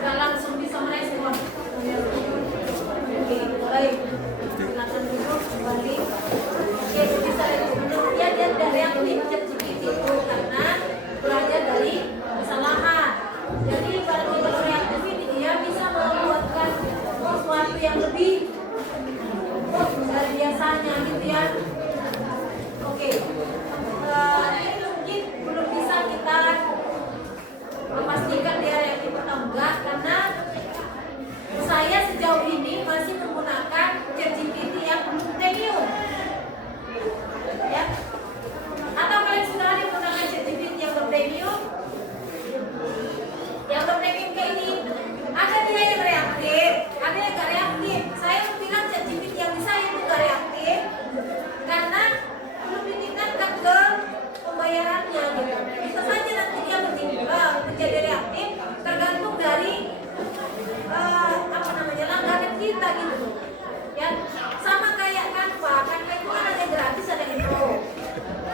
Nggak langsung bisa merespon. Oke, baik. Silakan duduk kembali. Oke, bisa menurut dia tidak reaktif ChatGPT itu karena belajar dari kesalahan. Jadi kalau reaktif ini dia bisa membuatkan sesuatu yang lebih dari biasanya gitu ya. Oke. Ini mungkin belum bisa kita memastikan dia reaktif atau enggak karena saya sejauh ini masih menggunakan ChatGPT yang premium ya. Atau kalian sudah ada yang menggunakan ChatGPT yang premium? Yang premium kayak ini ada dia yang reaktif, ada yang gak reaktif. Saya bilang ChatGPT yang di saya itu gak reaktif karena belum ditingkatkan ke pembayarannya gitu. Bisa saja nanti dia menjadi reaktif tergantung dari langganan kita gitu ya. Sama kayak Canva itu kan ada yang gratis ada yang pro.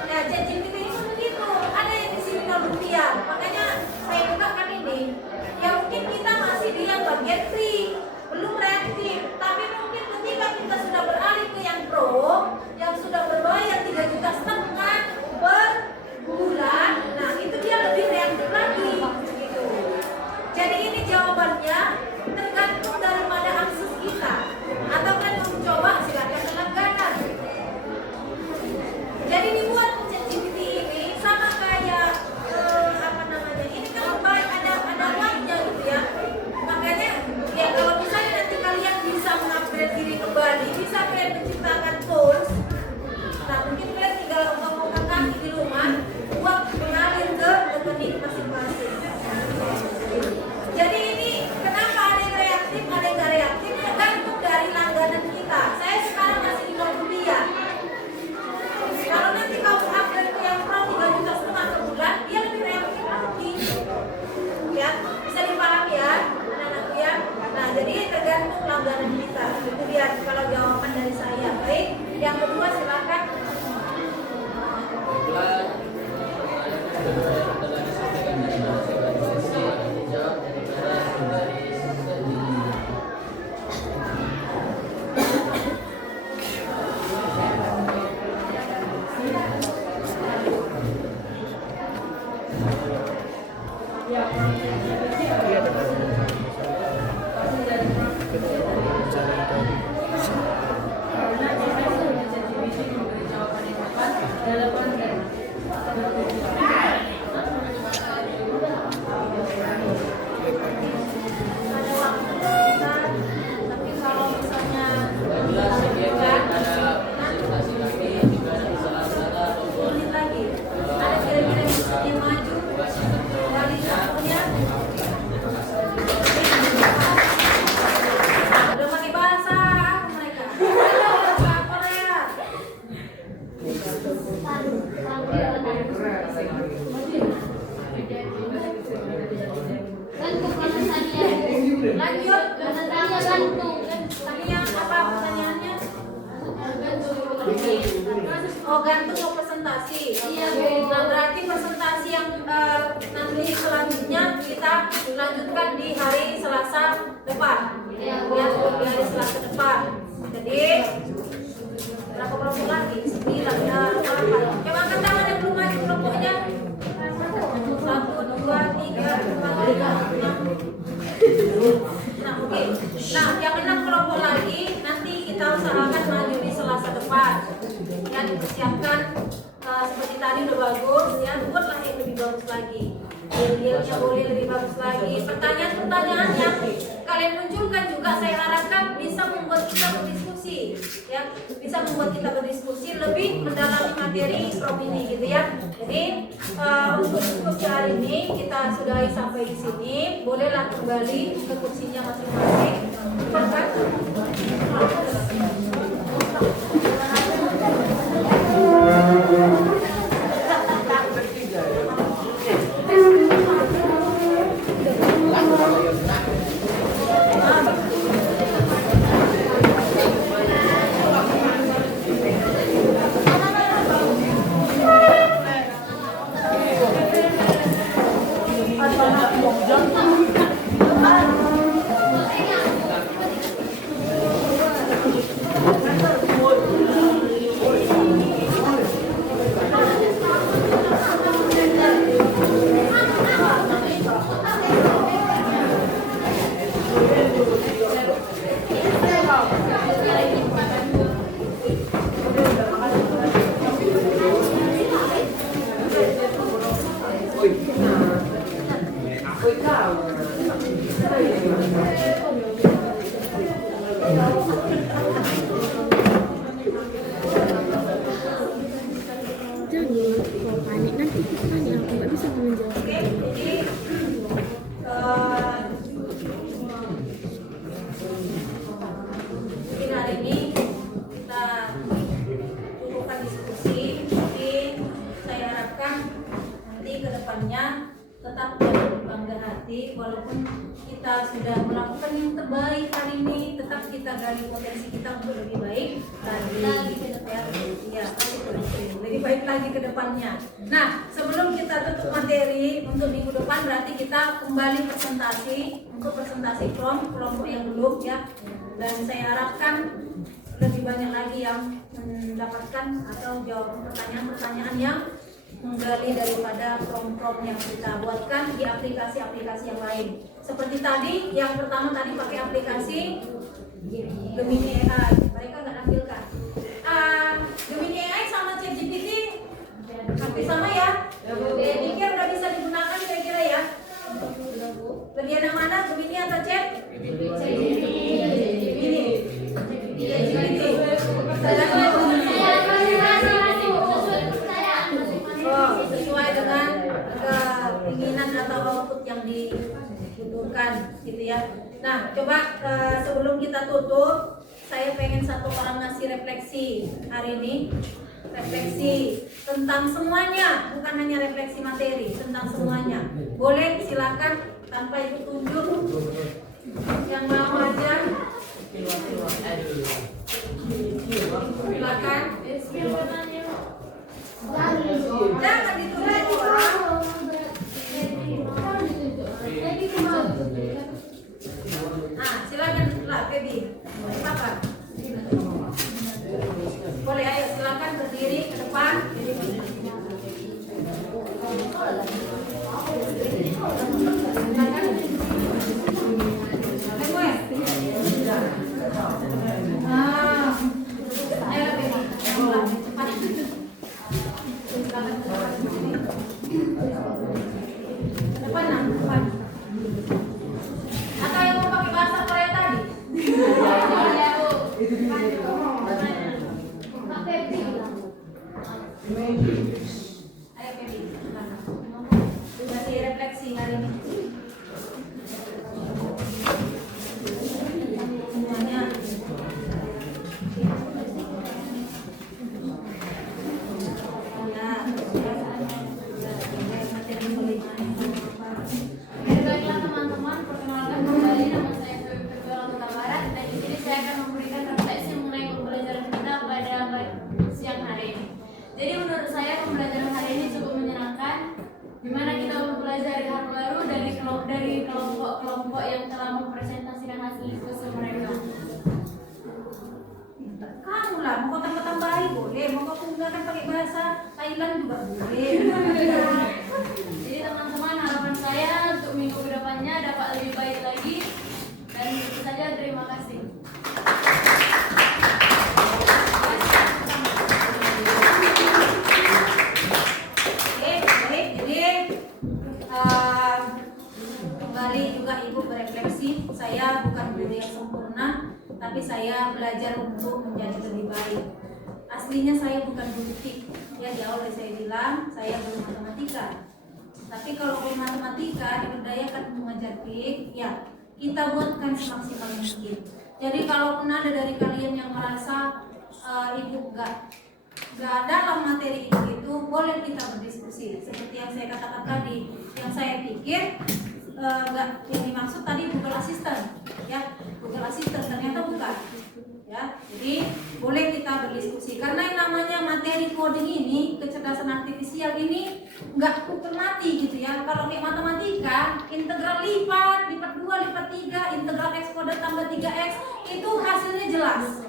Nah ChatGPT itu begitu, ada yang di sini rupiah. Makanya saya gunakan ini. Ya mungkin kita masih di yang bagian free, belum reaktif. Tapi mungkin ketika kita sudah beralih ke yang pro, yang sudah berbayar 3,5 juta per bulan, nah itu dia lebih reaktif lagi gitu. Jadi ini jawabannya tergantung daripada akses kita. gantung mau presentasi. Nah, berarti presentasi yang nanti selanjutnya kita lanjutkan di hari Selasa depan. Ya, di hari Selasa depan. Jadi berapa kelompok lagi? 9 ya, 8. Coba angkat tangan yang belum maju kelompoknya. 1, 2, 3, 4, 5, 6. Nah, oke. Nah, yang 6 kelompok lagi nanti kita usahakan maju di Selasa depan. Ya, dipersiapkan seperti tadi udah bagus, ya, buatlah yang lebih bagus lagi. Detailnya boleh lebih bagus lagi. Pertanyaan-pertanyaan yang kalian munculkan juga saya harapkan bisa membuat kita berdiskusi, ya, bisa membuat kita berdiskusi lebih mendalami materi prom ini, gitu ya. Jadi untuk diskusi hari ini kita sudahi sampai di sini. Bolehlah kembali ke kursinya masing-masing. Tetap berbangga hati, walaupun kita sudah melakukan yang terbaik hari ini, tetap kita gali potensi kita untuk lebih baik lagi ke depan, ya, lebih baik lagi ke depannya. Nah, sebelum kita tutup materi untuk minggu depan, berarti kita kembali presentasi untuk presentasi kelompok yang belum, ya, dan saya harapkan lebih banyak lagi yang mendapatkan atau jawaban pertanyaan-pertanyaan yang menggali daripada prom-prom yang kita buatkan di aplikasi-aplikasi yang lain. Seperti tadi, yang pertama tadi pakai aplikasi Gemini AI. Mereka nggak nampilkan. Gemini AI sama ChatGPT hampir sama ya. Pikir udah bisa digunakan kira-kira ya. Lebih enak mana, Gemini atau Chat? Gemini. Sesuai dengan keinginan atau output yang dibutuhkan, gitu ya. Nah, coba sebelum kita tutup, saya pengen satu orang ngasih refleksi hari ini, refleksi tentang semuanya, bukan hanya refleksi materi, tentang semuanya. Boleh, silakan tanpa ikut tunjuk, yang mau aja. Silakan. Jangan ditulis orang. Silakan lah, Feby. Apa? Boleh, ayo silakan berdiri ke depan. Ayo, Feby. Silakan. pembelajaran hari ini cukup menyenangkan, di mana kita mempelajari hal baru dari kelompok-kelompok yang telah mempresentasikan hasil diskusi mereka. Kamu lah, mau kau tambahin boleh, mau kau menggunakan pakai bahasa Thailand juga boleh. Jadi teman-teman, harapan saya untuk minggu kedepannya dapat lebih baik lagi. Dan itu saja, terima kasih. Kembali juga Ibu berefleksi, saya bukan guru yang sempurna, tapi saya belajar untuk menjadi lebih baik. Aslinya saya bukan guru TIK, ya di awal saya bilang saya guru matematika. Tapi kalau guru matematika diberdayakan mengajar TIK, ya kita buatkan semaksimal mungkin. Jadi kalau pun ada dari kalian yang merasa Ibu nggak dalam materi itu, boleh kita berdiskusi. Seperti yang saya katakan tadi, yang saya pikir yang dimaksud tadi Google Assistant, ya Google Assistant ternyata bukan, ya. Jadi boleh kita berdiskusi karena yang namanya materi coding ini, kecerdasan artifisial ini nggak pukul mati gitu ya. Kalau kayak matematika, integral lipat 2, lipat 3, integral x kuadrat tambah 3x itu hasilnya jelas,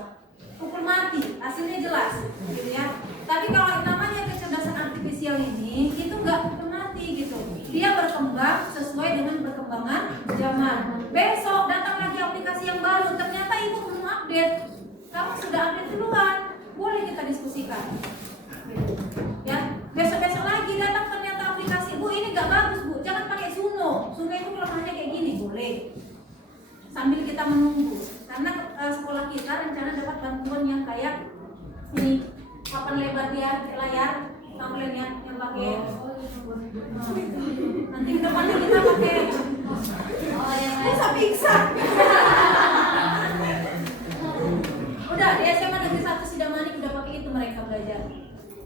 pukul mati, hasilnya jelas, gitu ya. Tapi kalau yang namanya kecerdasan artifisial ini, itu nggak pukul mati gitu. Dia berkembang sesuai dengan perkembangan zaman. Besok datang lagi aplikasi yang baru, ternyata Ibu belum update. Kamu sudah update duluan, boleh kita diskusikan. Ya, besok-besok lagi datang ternyata aplikasi, Bu ini nggak bagus Bu, jangan pakai Suno. Suno itu kelemahannya kayak gini, boleh. Sambil kita menunggu, karena sekolah kita rencana dapat bantuan yang kayak ini papan lebar dia layar, tahu kalian ya, yang pakai. Nanti ke depannya kita pakai yang bisa pingsan. Udah di SMA Negeri 1 Sidamani udah pakai itu mereka belajar,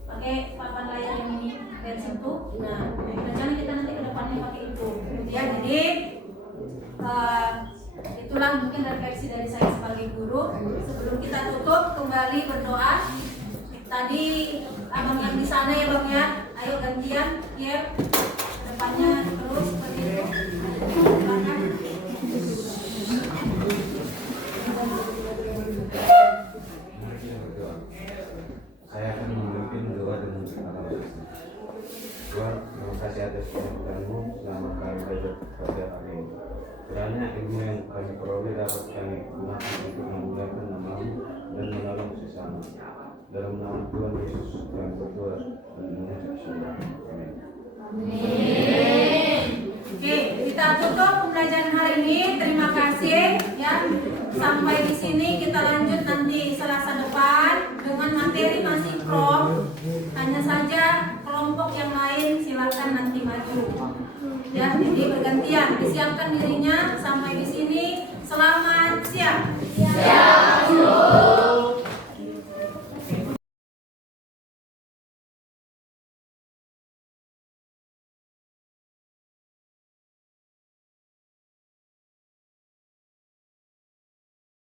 pakai papan layar yang ini dari situ. Nah, rencana kita nanti ke depannya pakai itu, ya. Jadi itulah mungkin refleksi dari saya sebagai guru. Sebelum kita tutup, kembali berdoa. Tadi abang yang di sana ya bang ya, ayo gantian ya, depannya terus seperti itu. Saya akan memimpin doa dengan kata Tuhan, terima kasih atas kemampuanmu selama kami belajar pada hari ini. Kiranya ilmu yang kami peroleh dapat kami gunakan untuk memuliakan nama-Mu dan menolong sesama. Dalam nama Tuhan Yesus kami berdoa dan mengucap syukur. Amin. Oke, kita tutup pembelajaran hari ini. Terima kasih ya. Sampai di sini kita lanjut nanti Selasa depan dengan materi masih prom. Hanya saja kelompok yang lain silakan nanti maju. Ya, jadi bergantian. Disiapkan dirinya. Sampai di sini. Selamat siang. Siang.